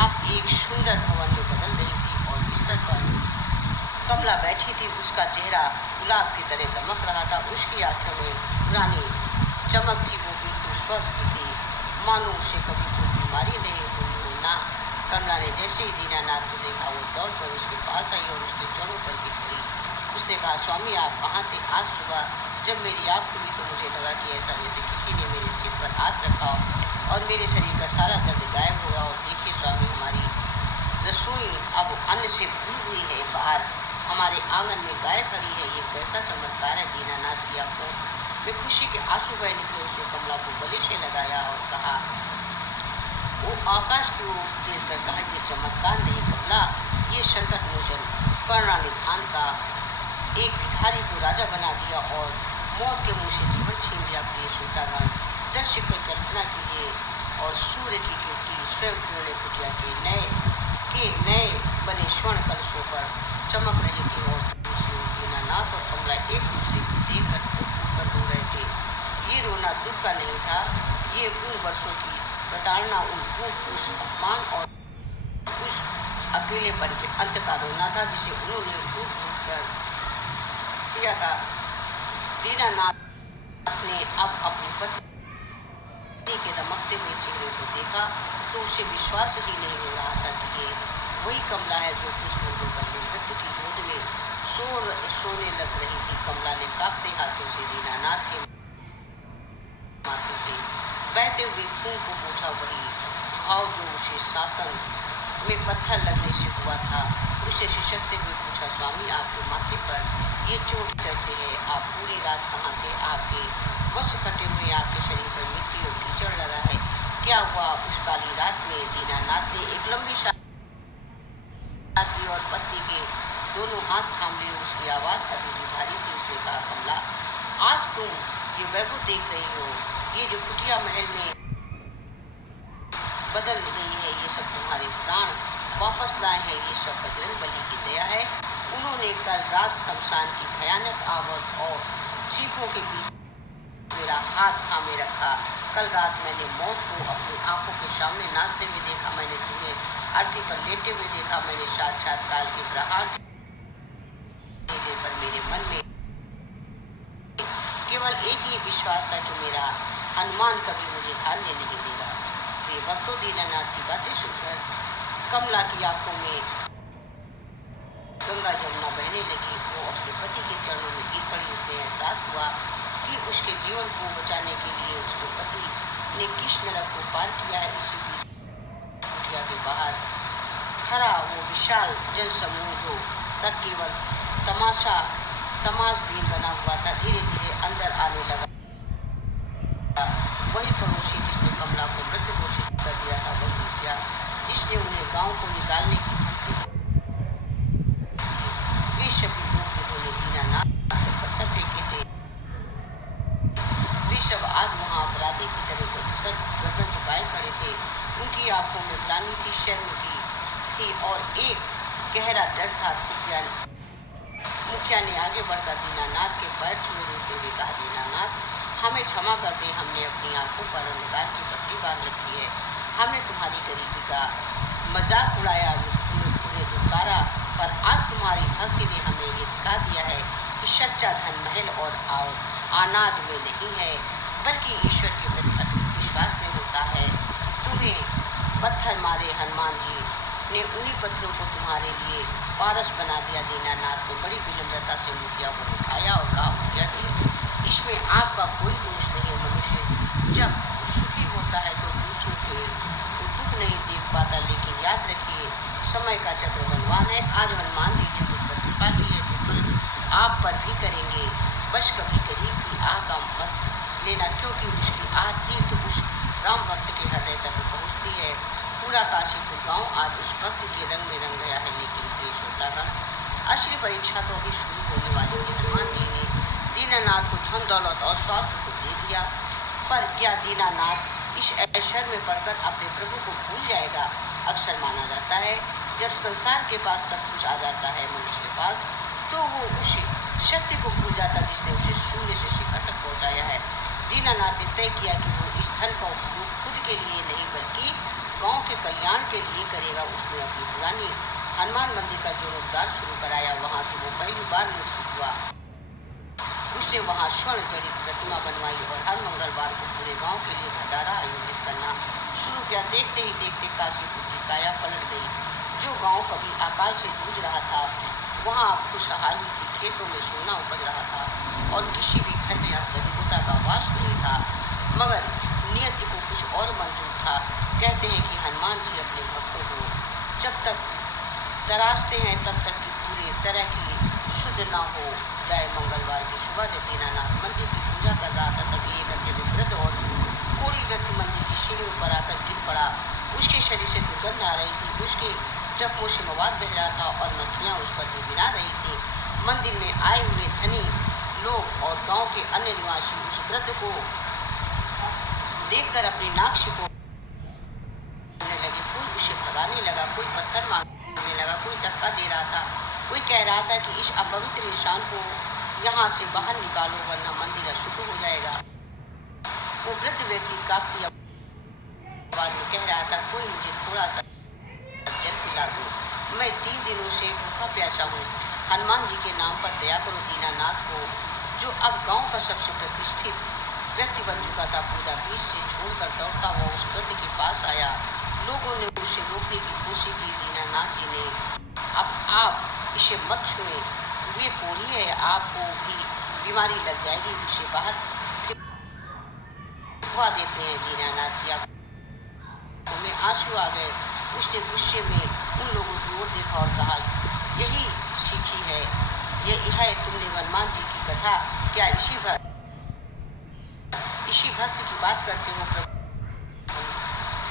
अब एक सुंदर भवन में बदल रही थी और बिस्तर पर कमला बैठी थी। उसका चेहरा गुलाब की तरह दमक रहा था। उसकी आंखों में पुरानी चमक थी। वो बिल्कुल स्वस्थ थी, मानो उसे कभी कोई बीमारी नहीं हुई हो। ना कमला ने जैसे ही दीनानाथ को देखा वो दौड़कर उसके पास आई और उसके चरणों पर गिर पड़ी। उसने कहा, स्वामी आप कहाँ थे? आज सुबह जब मेरी आँख खुली तो मुझे लगा कि ऐसा जैसे किसी ने मेरे सिर पर हाथ रखा और मेरे शरीर का सारा दर्द गायब होगा। और देखिए स्वामी, हमारी रसोई अब अन्न से भरी हुई है। बाहर हमारे आंगन में गाय खड़ी है। ये कैसा चमत्कार है! दीनानाथ की आंखों में खुशी के आंसू बह निकले। उसने कमला को गले से लगाया और कहा, वो आकाश की ओर देख कर कहा, ये चमत्कार नहीं कमला, ये संकट मोचन करुणानिधान का एक भिखारी को राजा बना दिया और मौत के मुंह से जीवन छीन लिया। प्रिय श्रोतागण, दृश्य कर कल्पना कीजिए और सूर्य की कीर्ति स्वयं पूर्ण कुटिया के नए बने स्वर्ण कलशों पर चमक रही थी और दूसरी ओर दीनानाथ और कमला एक दूसरे को देखकर फूट कर रो रहे थे। ये रोना दुख का नहीं था, ये पूर्ण वर्षों की प्रताड़ना, उस अपमान और उस अकेलेपन के अंत का रोना था जिसे उन्होंने फूट कर दिया था। दीनानाथ ने अब अपनी पत्नी के दमकते हुए चेहरे को देखा तो उसे विश्वास ही नहीं हो रहा था कि ये वही कमला है जो कुछ घंटों पहले मृत्यु की गोद में सोने लग रही थी। कमला ने कांपते हाथों से दीनानाथ के माथे से बहते हुए खून को पोंछा। वही घाव जो उसे शासन में पत्थर लगने से हुआ था। उसे सिसकते हुए पूछा, स्वामी आपके माथे पर ये चोट कैसे है? आप पूरी रात कहाँ थे? आपके वस्त्र फटे हुए, आपके शरीर पर मिट्टी और कीचड़ लगा है, क्या हुआ उस काली रात में? दीनानाथ ने एक लंबी सांस ली और पत्नी के दोनों हाथ थाम लिए। उसकी आवाज अभी भी भारी थी। उसने कहा, कमला, आज तुम ये वैभव देख रही हो, ये जो कुटिया महल में बदल गई है, ये सब तुम्हारे प्राण वापस लाए हैं। ये सब बजरंग बली की दया है। उन्होंने कल रात शमशान की भयानक आवाज और चीखों के बीच मेरा हाथ थामे रखा। कल रात मैंने मौत को अपनी आंखों के सामने नाचते हुए देखा। मैंने तुम्हें अर्थी पर लेटे हुए देखा। मैंने साक्षात काल के प्रहार झेले, पर मेरे मन में केवल एक ही विश्वास था कि मेरा हनुमान कभी मुझे हारने नहीं देगा। प्रिय भक्तों, दीनानाथ की बातें सुनकर कमला की आंखों में गंगा जमुना बहने लगी। वो अपने पति के चरणों में गिर पड़ी। उसने एहसास हुआ कि उसके जीवन को बचाने के लिए उसके पति ने किस नरक को पार किया है। इसी बीच कुटिया के बाहर खड़ा वो विशाल जनसमूह जो तक केवल तमाशबीन बना हुआ था, धीरे धीरे अंदर आने लगा। वही पड़ोसी जिसने कमला को मृत घोषित कर दिया था, वही मुखिया जिसने उन्हें गांव को निकालने की धमकी दी, वे सभी लोग जिन्होंने दीनानाथ पर पत्थर फेंके थे, वे सब आज वहां अपराधी की तरह सर गर्दन झुकाए खड़े थे। उनकी आंखों में ग्लानि थी, शर्म की थी और एक गहरा डर था। मुखिया ने आगे बढ़कर दीनानाथ के पैर छुए रोते हुए कहा, दीनानाथ, हमें क्षमा कर दे। हमने अपनी आंखों पर अंधकार की पट्टी बांध रखी है। हमने तुम्हारी गरीबी का मजाक उड़ाया, तुम्हें दुकारा, पर आज तुम्हारी भक्ति ने हमें ये दिखा दिया है कि सच्चा धन महल और अनाज में नहीं है, बल्कि ईश्वर के प्रति अटूट विश्वास में होता है। तुम्हें पत्थर मारे हनुमान जी ने उन्हीं पत्थरों को तुम्हारे लिए पारस बना दिया। दीनानाथ ने बड़ी विनम्रता से मुखिया को उठाया और कहा, मुखिया जी, इसमें आपका कोई दोष नहीं है। मनुष्य जब सुखी होता है तो दूसरों के दुख नहीं देख पाता, लेकिन याद रखिए, समय का चक्र बलवान है। आज हनुमान जी ने मुझ पर कृपा की है, तो कल आप पर भी करेंगे। बस कभी गरीब की आह का मत लेना, क्योंकि उसकी आह तीर्थ उस राम भक्त के हृदय तक पहुँचती है। पूरा काशीपुर गांव आज उस भक्त के रंग में रंग गया है। लेकिन प्रिय श्रोतागण, असली परीक्षा तो अभी शुरू होने वाली है। हनुमान जी ने दीनानाथ को धन दौलत और स्वास्थ्य को दे दिया, पर क्या दीनानाथ इस ऐश्वर्य में पड़कर अपने प्रभु को भूल जाएगा? अक्सर माना जाता है, जब संसार के पास सब कुछ आ जाता है मनुष्य के पास, तो वो उस शक्ति को भूल जाता जिसने उसे शून्य से शिखर तक पहुँचाया है। दीनानाथ ने तय किया कि वो इस धन का उपयोग खुद के लिए नहीं, बल्कि गांव के कल्याण के लिए करेगा। उसने अपनी पुरानी हनुमान मंदिर का जीर्णोद्धार शुरू कराया। वहां तो वो पहली बार मूर्छित हुआ। उसने वहां स्वर्ण जड़ित प्रतिमा बनवाई और हर मंगलवार को पूरे गांव के लिए भंडारा आयोजित करना शुरू किया। देखते ही देखते काशीपुर की काया पलट गई। जो गांव कभी अकाल से जूझ रहा था, वहां अब खुशहाली थी। खेतों में सोना उपज रहा था और किसी भी घर में अब दरिद्रता का वास नहीं था। मगर नियति को कुछ और मंजूर था। कहते हैं कि हनुमान जी अपने भक्तों को जब तक तराशते हैं तब तक कि पूरी तरह की शुद्ध न हो जाए। मंगलवार की सुबह जब दीनानाथ मंदिर की पूजा कर रहा था, तभी एक अत्यधिक वृद्ध और कोरी व्यक्ति मंदिर की सीढ़ियों पर आकर गिर पड़ा। उसके शरीर से दुर्गंध आ रही थी। उसके जख्मों से मवाद बह रहा था और मक्खियाँ उस पर भिनभिना रही थी। मंदिर में आए हुए धनी लोग और गांव के अन्य निवासी उस वृद्ध को देखकर अपनी नाक सिकोड़ने लगे। कोई उसे भगाने लगा, कोई पत्थर मारने लगा, कोई धक्का दे रहा था, कोई कह रहा था कि इस अपवित्र इंसान को यहाँ से बाहर निकालो, वरना मंदिर अशुद्ध हो जाएगा। वो वृद्ध व्यक्ति काफी आवाज में कह रहा था, कोई मुझे थोड़ा सा जल पिला दो, मैं 3 दिनों से भूखा प्यासा हूँ। हनुमान जी के नाम पर दया करो। दीनानाथ को, जो अब गांव का सबसे प्रतिष्ठित व्यक्ति बन चुका था। पूजा बीच से छोड़कर दौड़ता हुआ उस वृद्ध के पास आया। लोगों ने उसे रोकने की कोशिश की। दीनानाथ जी ने, अब आप इसे मत छुए, ये कोढ़ी है, आपको भी बीमारी लग जाएगी, उसे बाहर फेंकवा देते हैं। दीनानाथ की आंखों में आंसू आ गए। उसने गुस्से में उन लोगों की ओर देखा और कहा, यही सीखी है, यह है तुमने हनुमान जी की कथा, क्या इसी भक्त की बात करते हो? प्रभु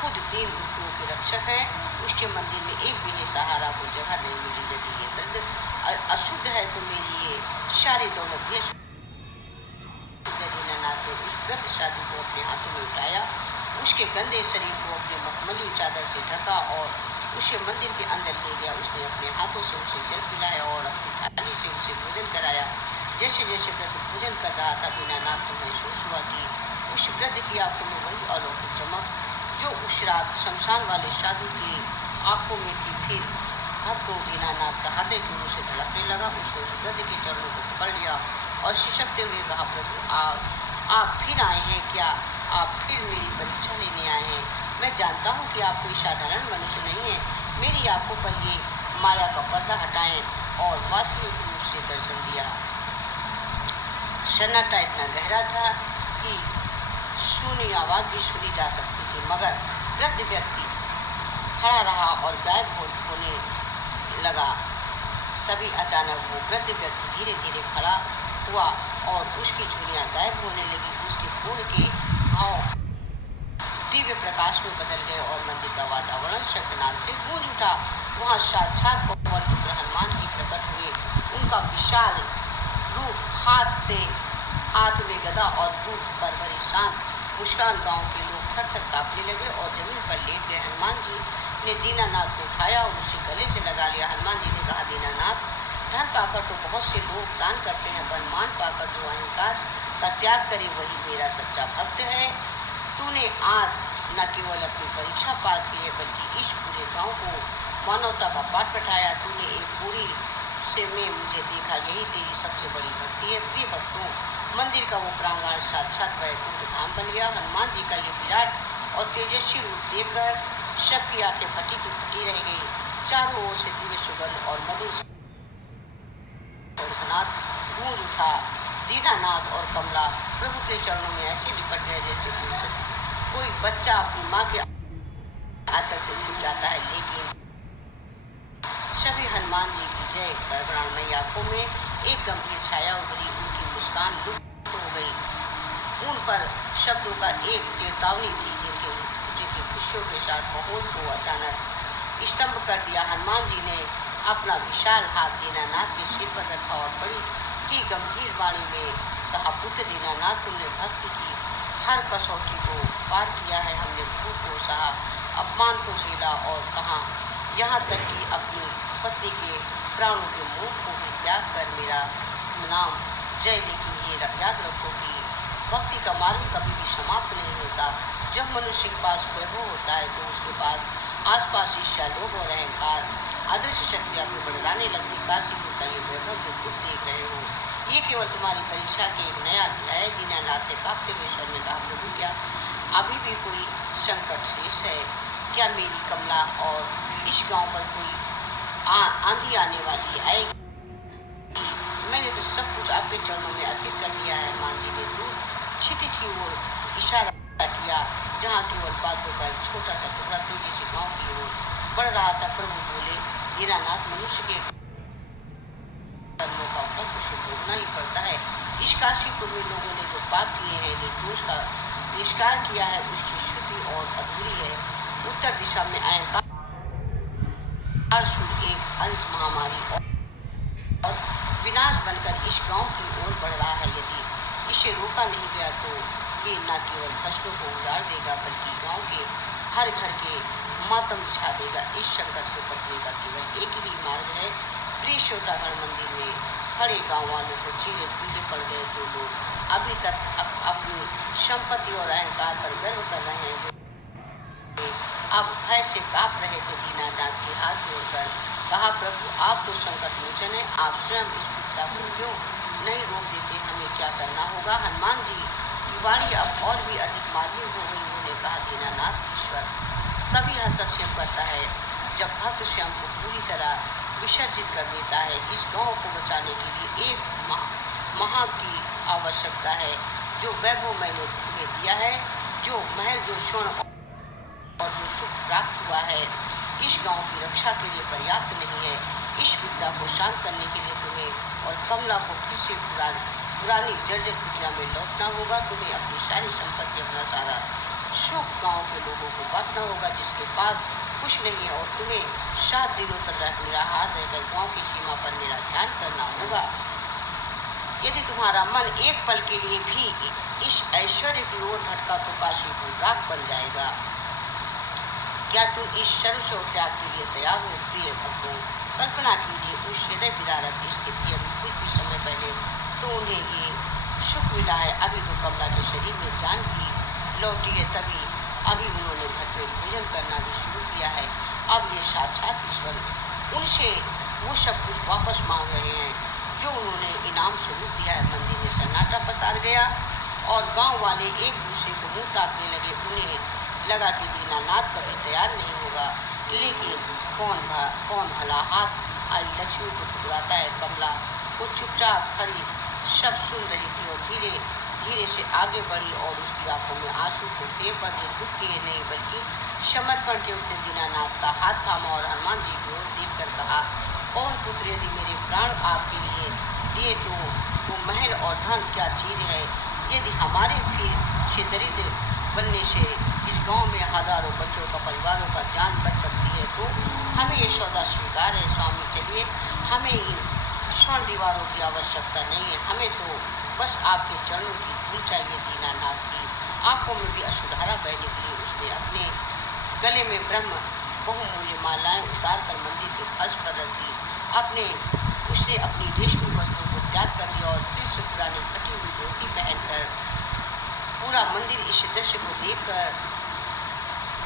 खुद दीन दुखियों के रक्षक है। उसके मंदिर में एक भी सहारा को जगह नहीं मिली। यदि ये वृद्ध अशुद्ध है तो मेरी ये सारी दौलत भी अशुद्ध है। दीनानाथ ने उस वृद्ध साधु को अपने हाथों में उठाया, उसके गंदे शरीर को अपने मखमली चादर से ढका और उसे मंदिर के अंदर ले गया। उसने अपने हाथों से उसे जल पिलाया और अपनी थाली से उसे भोजन कराया। जैसे जैसे वृद्ध भोजन कर रहा था, दीनानाथ को महसूस हुआ कि उस वृद्ध की आंखों में वही अलौकिक चमक जो उस रात शमशान वाले साधु की आंखों में थी। फिर भक्त दीनानाथ का हृदय जोरों से धड़कने लगा। उसने उस वृद्ध के चरणों को पकड़ लिया और सिसकते हुए कहा, प्रभु आप फिर आए हैं क्या? आप फिर मेरी परीक्षा लेने आए हैं? मैं जानता हूँ कि आप कोई साधारण मनुष्य नहीं है। मेरी आंखों पर ये माया का पर्दा हटाएं और वास्तविक रूप से दर्शन दिया। सन्नाटा इतना गहरा था कि सुनी आवाज भी सुनी जा सकती थी, मगर वृद्ध व्यक्ति खड़ा रहा और गायब होने लगा। तभी अचानक वो वृद्ध व्यक्ति धीरे धीरे खड़ा हुआ और उसकी झुर्रियाँ गायब होने लगी। उसके पूर्ण के भाव दिव्य प्रकाश में बदल गए और मंदिर का वातावरण शंखनाद से गूंज उठा। वहाँ साक्षात पवन पुत्र हनुमान जी प्रकट हुए। उनका विशाल रूप, हाथ में गदा और दूध पर भरी शांत मुस्कान। गांव के लोग थर थर कांपने लगे और जमीन पर लेट गए। हनुमान जी ने दीनानाथ को उठाया और उसे गले से लगा लिया। हनुमान जी ने कहा, दीनानाथ, धन पाकर तो बहुत से लोग दान करते हैं, पर मान पाकर जो अहंकार का त्याग करे वही मेरा सच्चा भक्त है। तूने आज न केवल अपनी परीक्षा पास की है, बल्कि इस पूरे गांव को मानवता का पाठ पढ़ाया। तूने एक पूरी से में मुझे देखा, यही तेरी सबसे बड़ी भक्ति है। प्रिय भक्तों, मंदिर का वो प्रांगण साक्षात वैकुंठ धाम बन गया। हनुमान जी का ये विराट और तेजस्वी रूप देखकर सबकी आंखें फटी की फटी रह गई। चारों ओर से दिव्य सुगंध और मधुर गूंज उठा। दीनानाथ और कमला प्रभु के चरणों में ऐसे लिपट गए जैसे कोई बच्चा अपनी माँ के आंचल से छिप जाता है। लेकिन सभी हनुमान जी की जय गड़गड़ामयी आंखों में एक गंभीर छाया उभरी। उनकी मुस्कान लुप्त हो गई। उन पर शब्दों का एक चेतावनी थी जिनके खुशियों के साथ माहौल को अचानक स्तंभ कर दिया। हनुमान जी ने अपना विशाल हाथ दीनानाथ के सिर पर रखा और बड़ी ही गंभीर वाणी में कहा, पुत्र दीनानाथ, तुमने भक्ति की हर कसौटी को पार किया है। हमने भूख को सहा, अपमान को झेला और कहा, यहाँ तक कि अपनी पत्नी के प्राणों के मोह को भी त्याग कर मेरा नाम जय। लेकिन ये याद रखो कि भक्ति का मार्ग कभी भी समाप्त नहीं होता। जब मनुष्य के पास वैभव होता है तो उसके पास आसपास ईर्ष्या, लोभ और अहंकार, अदृश्य शक्तियाँ भी बढ़ाने लगती। काशीपुर का ये वैभव जो तुम देख रहे हो, ये केवल तुम्हारी परीक्षा के एक नया अध्याय। दीनानाथ ने कांपते हुए स्वर में कहा, प्रभु, क्या अभी भी कोई संकट शेष है? क्या मेरी कमला और इस गांव पर कोई आंधी आने वाली आएगी? मैंने तो सब कुछ आपके चरणों में अर्पित कर दिया है। हनुमान जी ने दूर क्षितिज की ओर इशारा किया, जहाँ केवल बातों का एक छोटा सा टुकड़ा तेजी से गांव की ओर बढ़ रहा था। प्रभु बोले, दीनानाथ, मनुष्य के कर्मों का फल उसे भोगना ही पड़ता है। इस काशीपुर में लोगों ने जो पाप किए हैं, निर्दोष का तिरस्कार किया है, उसकी शुद्धि और अधूरी है। उत्तर दिशा में अहंकार एक अंश महामारी और विनाश बनकर इस गांव की ओर बढ़ रहा है। यदि इसे रोका नहीं गया तो ये न केवल फसलों को उजाड़ देगा, बल्कि गांव के हर घर के मातम बिछा देगा। इस संकट से बचने का केवल एक ही मार्ग है। प्रिय श्रोतागण, मंदिर में खड़े गांव वालों को चेहरे पीले पड़ गए। जो लोग अभी तक अपनी संपत्ति और अहंकार पर गर्व कर रहे हैं, अब भय से कांप रहे थे। दीनानाथ के हाथ जोड़कर कहा, प्रभु, आप तो संकट मोचन है, आप स्वयं इस पिता को क्यों नहीं रोक देते? हमें क्या करना होगा? हनुमान जी की वाणी अब और भी अधिक मार्मिक हो गई। उन्होंने कहा, दीनानाथ ईश्वर तभी हस्तक्षेप करता है जब भक्त स्वयं को पूरी तरह विसर्जित कर देता है। इस गांव को बचाने के लिए एक महा की आवश्यकता है। जो वैभव मैंने तुम्हें दिया है, जो महल, जो स्वर्ण और जो सुख प्राप्त हुआ है, इस गांव की रक्षा के लिए पर्याप्त नहीं है। इस विपदा को शांत करने के लिए तुम्हें और कमला को फिर से पुरानी जर्जर कुटिया में लौटना होगा। तुम्हें अपनी सारी संपत्ति, अपना सारा सुख गांव के लोगों को बांटना होगा जिसके पास कुछ नहीं है, और तुम्हें 7 दिनों तक निराहार रहकर गांव की सीमा पर मेरा ध्यान करना होगा। यदि तुम्हारा मन एक पल के लिए भी इस ऐश्वर्य की ओर भटका तो काशी को राख बन जाएगा। क्या तुम इस सर्वस्व त्याग के लिए तैयार हो? प्रिय भक्तों, कल्पना कीजिए उस हृदय विदारक स्थिति की। अभी कुछ भी समय पहले तो उन्हें ये सुख मिला है, अभी तो कमला के शरीर में जान भी लौटी है, तभी अभी उन्होंने घर पे भोजन करना भी शुरू किया है। अब ये साक्षात ईश्वर उनसे वो सब कुछ वापस मांग रहे हैं जो उन्होंने इनाम स्वरूप दिया है। मंदिर में सन्नाटा पसार गया और गांव वाले एक दूसरे को मुंह ताकने लगे। उन्हें लगा कि दीनानाथ कभी तैयार नहीं होगा, लेकिन कौन भला हाथ आई लक्ष्मी को ठुकराता है। कमला वो चुपचाप खड़ी सब सुन रही थी और धीरे धीरे से आगे बढ़ी और उसकी आंखों में आंसू को थे, पर वो दुख के नहीं बल्कि समर्पण के। उसने दीनानाथ का हाथ थामा और हनुमान जी की ओर देखकर कहा, पवन पुत्र, यदि मेरे प्राण आपके लिए दिए तो वो महल और धन क्या चीज़ है। यदि हमारे फिर से दरिद्र बनने से इस गांव में हजारों बच्चों का, परिवारों का जान बच सकती है तो हमें ये सौदा स्वीकार है। स्वामी, चलिए, हमें इन स्वर्ण दीवारों की आवश्यकता नहीं है, हमें तो बस आपके चरणों की धूल चाहिए। दीनानाथ की आंखों में भी अश्रुधारा बह निकली। उसने अपने गले में ब्रह्म बहुमूल्य मालाएं उतार कर मंदिर के फर्श पर रख दी। उसने अपनी रेशमी वस्त्रों को त्याग कर दिया और फिर से पुरानी फटी हुई धोती पहनकर पूरा मंदिर इस दृश्य को देखकर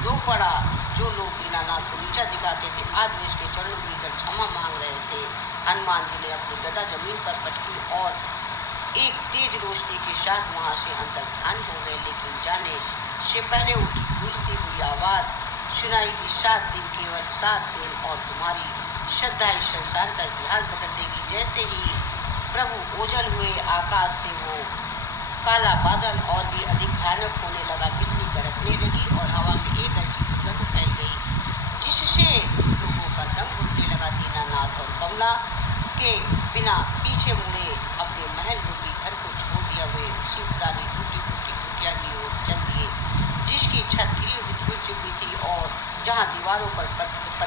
रो पड़ा। जो लोग दीनानाथ को नीचा दिखाते थे आज वो इसके चरणों की कर क्षमा मांग रहे थे। हनुमान जी ने अपनी गदा जमीन पर पटकी और एक तेज रोशनी के साथ वहां से अंतर्धान हो गए। लेकिन जाने से पहले उनकी गूंजती हुई आवाज सुनाई दी, 7 दिन, केवल 7 दिन, और तुम्हारी श्रद्धा इस संसार का इतिहास बदल देगी। जैसे ही प्रभु ओझल हुए, आकाश से वो काला बादल और भी अधिक भयानक होने लगा। बिजली कड़कने लगी और हवा में एक ऐसी दुर्गंध फैल गई जिससे लोगों का दम घुटने लगा। दीनानाथ और कमला के बिना पीछे मुड़े अपने महल रूपी घर को छोड़ दिया। वे उसी पुरानी टूटी फूटी कुटिया की ओर चल दिए जिसकी छत गिरी हुई चुकी थी और जहाँ दीवारों पर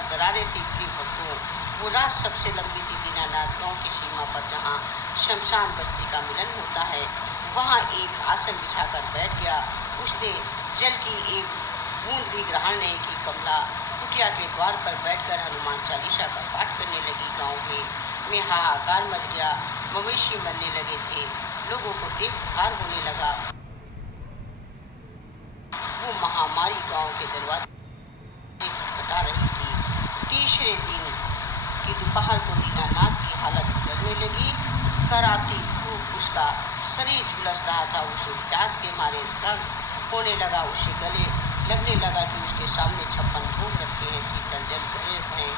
दरारें थी। प्रिय भक्तों, वो रात सबसे लंबी थी। दीनानाथ गांव की सीमा पर जहाँ शमशान बस्ती का मिलन होता है वहाँ एक आसन बिछाकर बैठ गया। उसने जल की एक बूंद भी ग्रहण नहीं की। कमला कुटिया के द्वार पर बैठकर हनुमान चालीसा का पाठ करने लगी। गांव में हाहाकार मच गया, मवेशी मरने लगे थे, लोगों को देख बुखार होने लगा। वो महामारी गांव के दरवाजे खटखटा रही थी। तीसरे दिन की दोपहर को दीनानाथ की हालत बिगड़ने लगी। कराती धूप उसका शरीर झुलस रहा था। उसे प्यास के मारे दर्द होने लगा। उसे गले लगने लगा कि उसके सामने 56 भोग रखे हैं, शीतल जल गले हैं।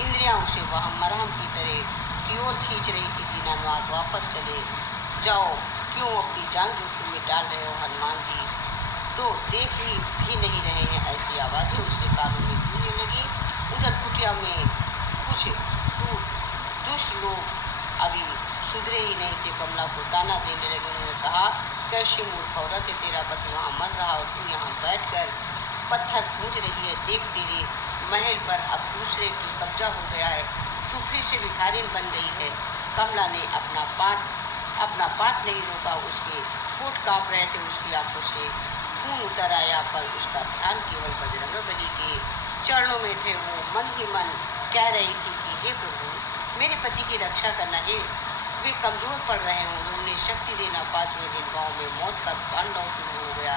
इंद्रियां उसे वह मरहम की तरह की ओर खींच रही थी। दीनानाथ, वापस चले जाओ, क्यों अपनी जान जोखिम में डाल रहे हो? हनुमान जी तो देख ही भी नहीं रहे हैं। ऐसी आवाज़ें उसके कानों में गूंजने लगी। उधर कुटिया में कुछ दुष्ट लोग अभी सुधरे ही नहीं थे, कमला को ताना देने लगे। उन्होंने कहा, कैसी मूर्ख औरत है, तेरा पति वहाँ मर रहा और तू यहाँ बैठकर पत्थर पूज रही है। देख, तेरे महल पर अब दूसरे की कब्जा हो गया है, तू फिर से भिखारिन बन गई है। कमला ने अपना पाठ नहीं रोका। उसके होठ काँप रहे थे, उसकी आंखों से खून उतर आया, पर उसका ध्यान केवल बजरंगबली के चरणों में थे। वो मन ही मन कह रही थी कि हे प्रभु, मेरे पति की रक्षा करना है, वे कमज़ोर पड़ रहे होंगे, उन्हें शक्ति देना। 5वें दिन गांव में मौत का तांडव शुरू हो गया।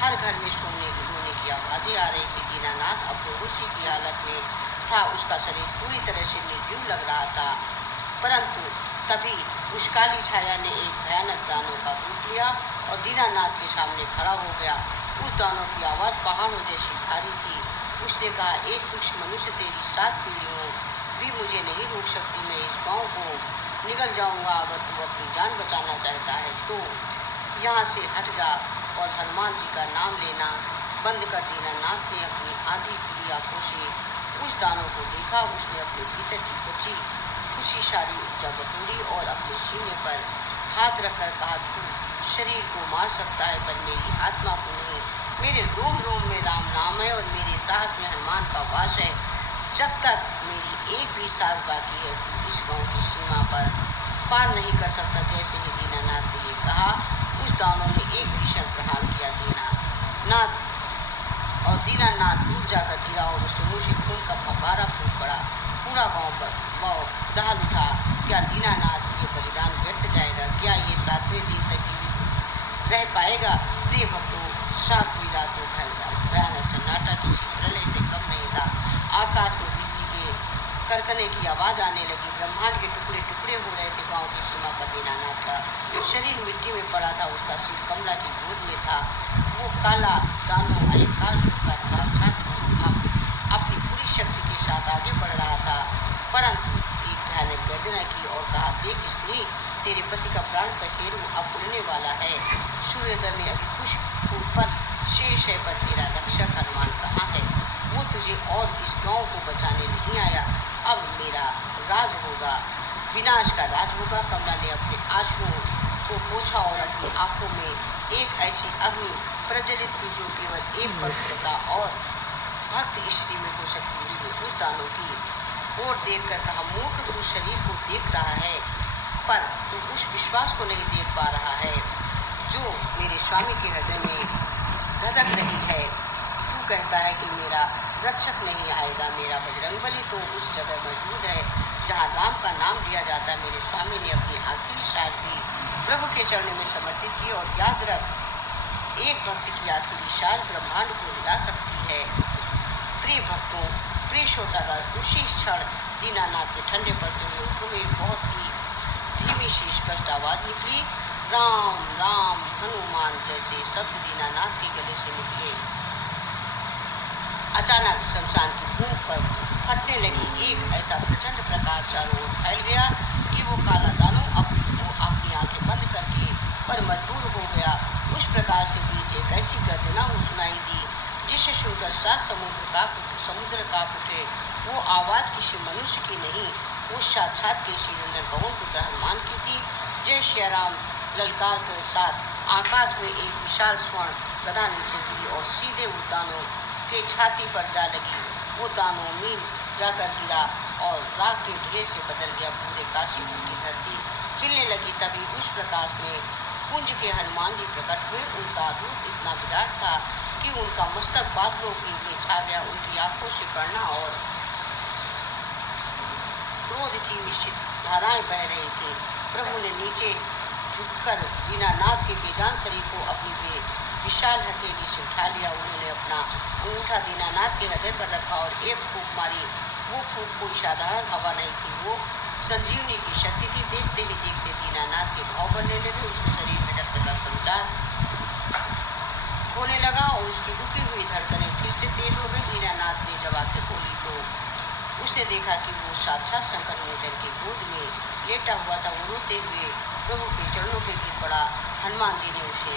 हर घर में रोने की आवाज़ें आ रही थी। दीनानाथ अब बेहोशी की हालत में था। उसका शरीर पूरी तरह से निर्जीव लग रहा था। परंतु तभी उस काली छाया ने एक भयानक दानव का रूप लिया और दीनानाथ के सामने खड़ा हो गया। उस दानव की आवाज़ पहाड़ों जैसी भारी थी। उसने कहा, एक तुच्छ मनुष्य तेरी 7 पीढ़ियों भी मुझे नहीं रोक सकती। मैं इस गांव को निकल जाऊंगा। अगर तू अपनी जान बचाना चाहता है तो यहाँ से हट जा और हनुमान जी का नाम लेना बंद कर। दीनानाथ ने अपनी आधी खुली आंखों से उस दानव को देखा। उसने अपने भीतर की बची खुशी सारी ऊर्जा बटोरी और अपने सीने पर हाथ रखकर कहा, तू शरीर को मार सकता है पर मेरी आत्मा को नहीं। मेरे रोम रोम में राम नाम है और मेरे साहस में हनुमान का वास है। जब तक मेरी एक भी सांस बाकी है तू इस गांव की सीमा पर पार नहीं कर सकता। जैसे ही दीनानाथ ने ये कहा, उस दानव ने एक भीषण प्रहार किया। दीनानाथ दूर जाकर गिरा और उसके मुँह से खून का फव्वारा फूट पड़ा। पूरा गांव पर दहाल उठा। क्या दीनानाथ ये बलिदान व्यर्थ जाएगा? क्या ये 7वें दिन तक जीवित रह पाएगा? प्रिय भक्तों, 7वीं रात को भयानक सन्नाटा किसी प्रलय से कम नहीं था। आकाश में बिजली के करकने की आवाज़ आने लगी। ब्रह्मांड के टुकड़े टुकड़े हो रहे थे। गांव की सीमा पर दीनानाथ का शरीर मिट्टी में पड़ा था। उसका सिर कमला की गोद में था। वो काला दानव अहंकार चुका था। अपनी पूरी शक्ति के साथ आगे बढ़ रहा था, परंतु एक भयानक गर्जना की और कहा, देख स्त्री, तेरे पति का प्राण पखेरु अब उड़ने वाला है। सूर्योदय में अभी कुछ ऊपर शेष है, पर तेरा रक्षक हनुमान कहाँ है? वो तुझे और इस गांव को बचाने नहीं आया। अब मेरा राज होगा, विनाश का राज होगा। कमला ने अपने आंसुओं को पोंछा और अपनी आंखों में एक ऐसी अग्नि प्रज्वलित की जो केवल एक पवित्रता और भक्त स्त्री में हो सकती। उसने उस दानव की ओर देखकर कहा, मूर्ख, तू शरीर को देख रहा है पर तू उस विश्वास को नहीं देख पा रहा है जो मेरे स्वामी के हृदय में धधक रही है। तू कहता है कि मेरा रक्षक नहीं आएगा। मेरा बजरंगबली तो उस जगह मौजूद है जहाँ राम का नाम लिया जाता है। मेरे स्वामी ने अपनी आखिरी सांस भी प्रभु के चरणों में समर्पित की। और याद रख, एक भक्त की आखिरी सांस ब्रह्मांड को हिला सकती है। प्रिय भक्तों, प्रिय श्रोतागण, उसी क्षण दीनानाथ के ठंडे पड़ते हुए उठों में बहुत ही धीमी सी स्पष्ट आवाज़ निकली, राम राम हनुमान जैसे शब्द दीनानाथ के गले से निकले। अचानक शमशान की धूम पर फटने लगी। एक ऐसा प्रचंड प्रकाश चारों ओर फैल गया कि वो काला दानव अपनी आंखें बंद करके पर मजबूर हो गया। उस प्रकाश के बीच एक ऐसी गर्जना सुनाई दी जिसे सुनकर 7 समुद्र कांप उठे। वो आवाज़ किसी मनुष्य की नहीं, वो साक्षात केसी नंदन पवन पुत्र हनुमान की थी। जय श्री राम ललकार के साथ आकाश में एक विशाल स्वर्ण गदा नीचे गिरी और सीधे उस दानव के छाती पर जा लगी। वो दानव मील जाकर गिरा और राख के ढेर से बदल गया। पूरे काशीपुर की धरती हिलने लगी। तभी उस प्रकाश में कुंज के हनुमान जी प्रकट हुए। उनका रूप इतना विराट था कि उनका मस्तक बादलों के ऊपर छा गया। उनकी आंखों से करुणा और क्रोध की मिश्रित धाराएं बह रही थी। प्रभु ने नीचे झुककर दीनानाथ के बेजान शरीर को अपनी विशाल हथेली से उठा लिया। उन्होंने अपना अंगूठा दीनानाथ के हृदय पर रखा और एक फूंक मारी। वो फूंक कोई साधारण हवा नहीं थी, वो संजीवनी की शक्ति थी। देखते ही देखते दीनानाथ के घाव बनने लगे। उसके शरीर में रक्त का संचार होने लगा और उसकी रुकी हुई धड़कनें फिर से तेज हो गई। दीनानाथ ने जब आंखें खोली तो उसने देखा कि वो साक्षात शंकर मोचन की गोद में लेटा हुआ था। वो रोते हुए प्रभु के चरणों पे गिर पड़ा। हनुमान जी ने उसे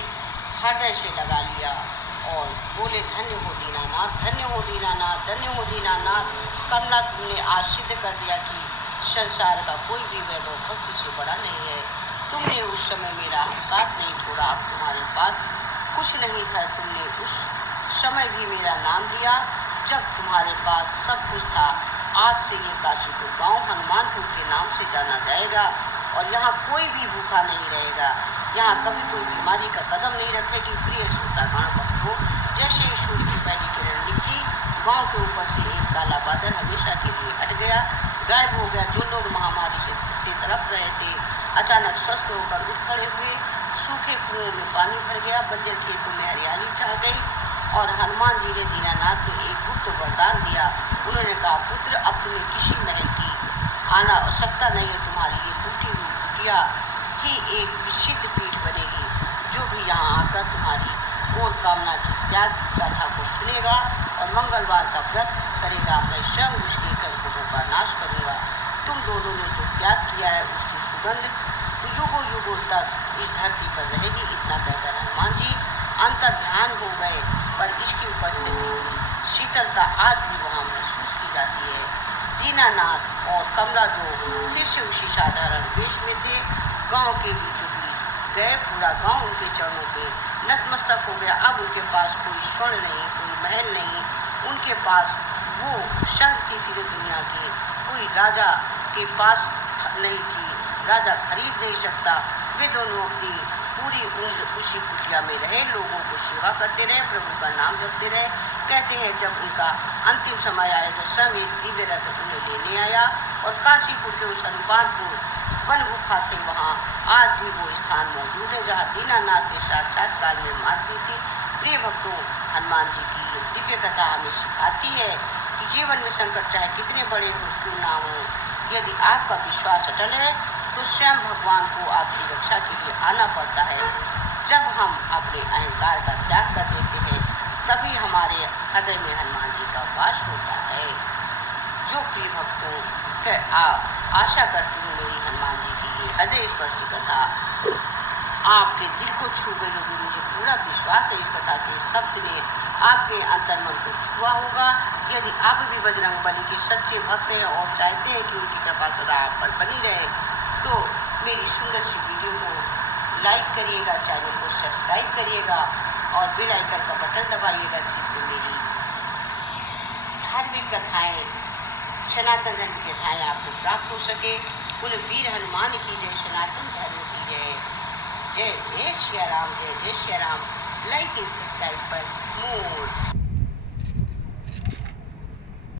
हृदय से लगा लिया और बोले, धन्य हो दीनानाथ, धन्य हो दीनानाथ, धन्य हो दीनानाथ। कमला, तुमने आज सिद्ध कर दिया कि संसार का कोई भी वैभव भक्ति से बड़ा नहीं है। तुमने उस समय मेरा साथ नहीं छोड़ा। अब तुम्हारे पास कुछ नहीं था। तुमने उस समय भी मेरा नाम लिया जब तुम्हारे पास सब कुछ था। आज से ये काशीपुर गांव हनुमानपुर के नाम से जाना जाएगा और यहाँ कोई भी भूखा नहीं रहेगा। यहाँ कभी कोई बीमारी का कदम नहीं रखेगी। प्रिय श्रोतागण भक्तों, जैसे ही सूर्य की पहली किरण निकली, गांव के ऊपर से एक काला बादल हमेशा के लिए हट गया, गायब हो गया। जो लोग महामारी से तड़प रहे थे अचानक स्वस्थ होकर उठ खड़े हुए। सूखे कुएं में पानी भर गया, बंजर खेतों में हरियाली छा गई और हनुमान जी ने दीनानाथ को एक गुप्त वरदान दिया। उन्होंने कहा, पुत्र, अब तुम्हें किसी महल की आना आवश्यकता नहीं है। तुम्हारी ये टूटी हुई कुटिया ही एक विशिष्ट पीठ बनेगी। जो भी भी यहाँ आकर तुम्हारी और कामना की त्याग गाथा को सुनेगा और मंगलवार का व्रत करेगा। मैं स्वयं उसके कर्मों का नाश करूँगा। तुम दोनों ने जो त्याग किया है उसकी सुगंध युगों युगों तक इस धरती पर रहेगी। इतना कहकर हनुमान जी अंतर ध्यान हो गए, पर इसकी उपस्थिति की शीतलता आज भी वहाँ महसूस की जाती है। दीनानाथ और कमला जो फिर से उसी साधारण वेश में थे, गांव के बीचों बीच गए। पूरा गांव उनके चरणों पे नतमस्तक हो गया। अब उनके पास कोई स्वर्ण नहीं, कोई महल नहीं, उनके पास वो शक्ति थी दुनिया की कोई राजा के पास नहीं थी। राजा खरीद नहीं सकता। वे दोनों अपनी पूरी उम्र उसी कुटिया में रहे, लोगों को सेवा करते रहे, प्रभु का नाम जपते रहे। कहते हैं जब उनका अंतिम समय आया तो स्वयं एक दिव्य रथ उन्हें लेने आया और काशीपुर के उस हनुमानपुर वन गुफा थे, वहाँ आज भी वो स्थान मौजूद है जहाँ दीनानाथ ने साक्षात्कार में मात दी थी। प्रिय भक्तों, हनुमान जी की ये दिव्य कथा हमें सिखाती है कि जीवन में संकट चाहे कितने बड़े हो क्यों ना हो, यदि आपका विश्वास अटल है तो स्वयं भगवान को आपकी रक्षा के लिए आना पड़ता है। जब हम अपने अहंकार का त्याग कर देते हैं तभी हमारे हृदय में हनुमान जी का वास होता है। जो प्रिय भक्तों आशा करती हूँ मेरी हनुमान जी की ये हृदय स्पर्शी कथा आपके दिल को छू गई होगी। मुझे पूरा विश्वास है इस कथा के शब्द ने आपके अंतर्मन को छुआ होगा। यदि आप भी बजरंग बली के सच्चे भक्त हैं और चाहते हैं कि उनकी कृपा सदा आप पर बनी रहे तो मेरी सुंदर सी वीडियो को लाइक करिएगा, चैनल को सब्सक्राइब करिएगा और बेल आइकन का बटन दबाइएगा, जिससे मेरी धार्मिक कथाएँ, सनातन धर्म की कथाएँ आपको प्राप्त हो सके। बोले वीर हनुमान की जय, सनातन धर्म की जय। जय जय श्री राम, जय जय Shri Ram. Like and subscribe पर मोर।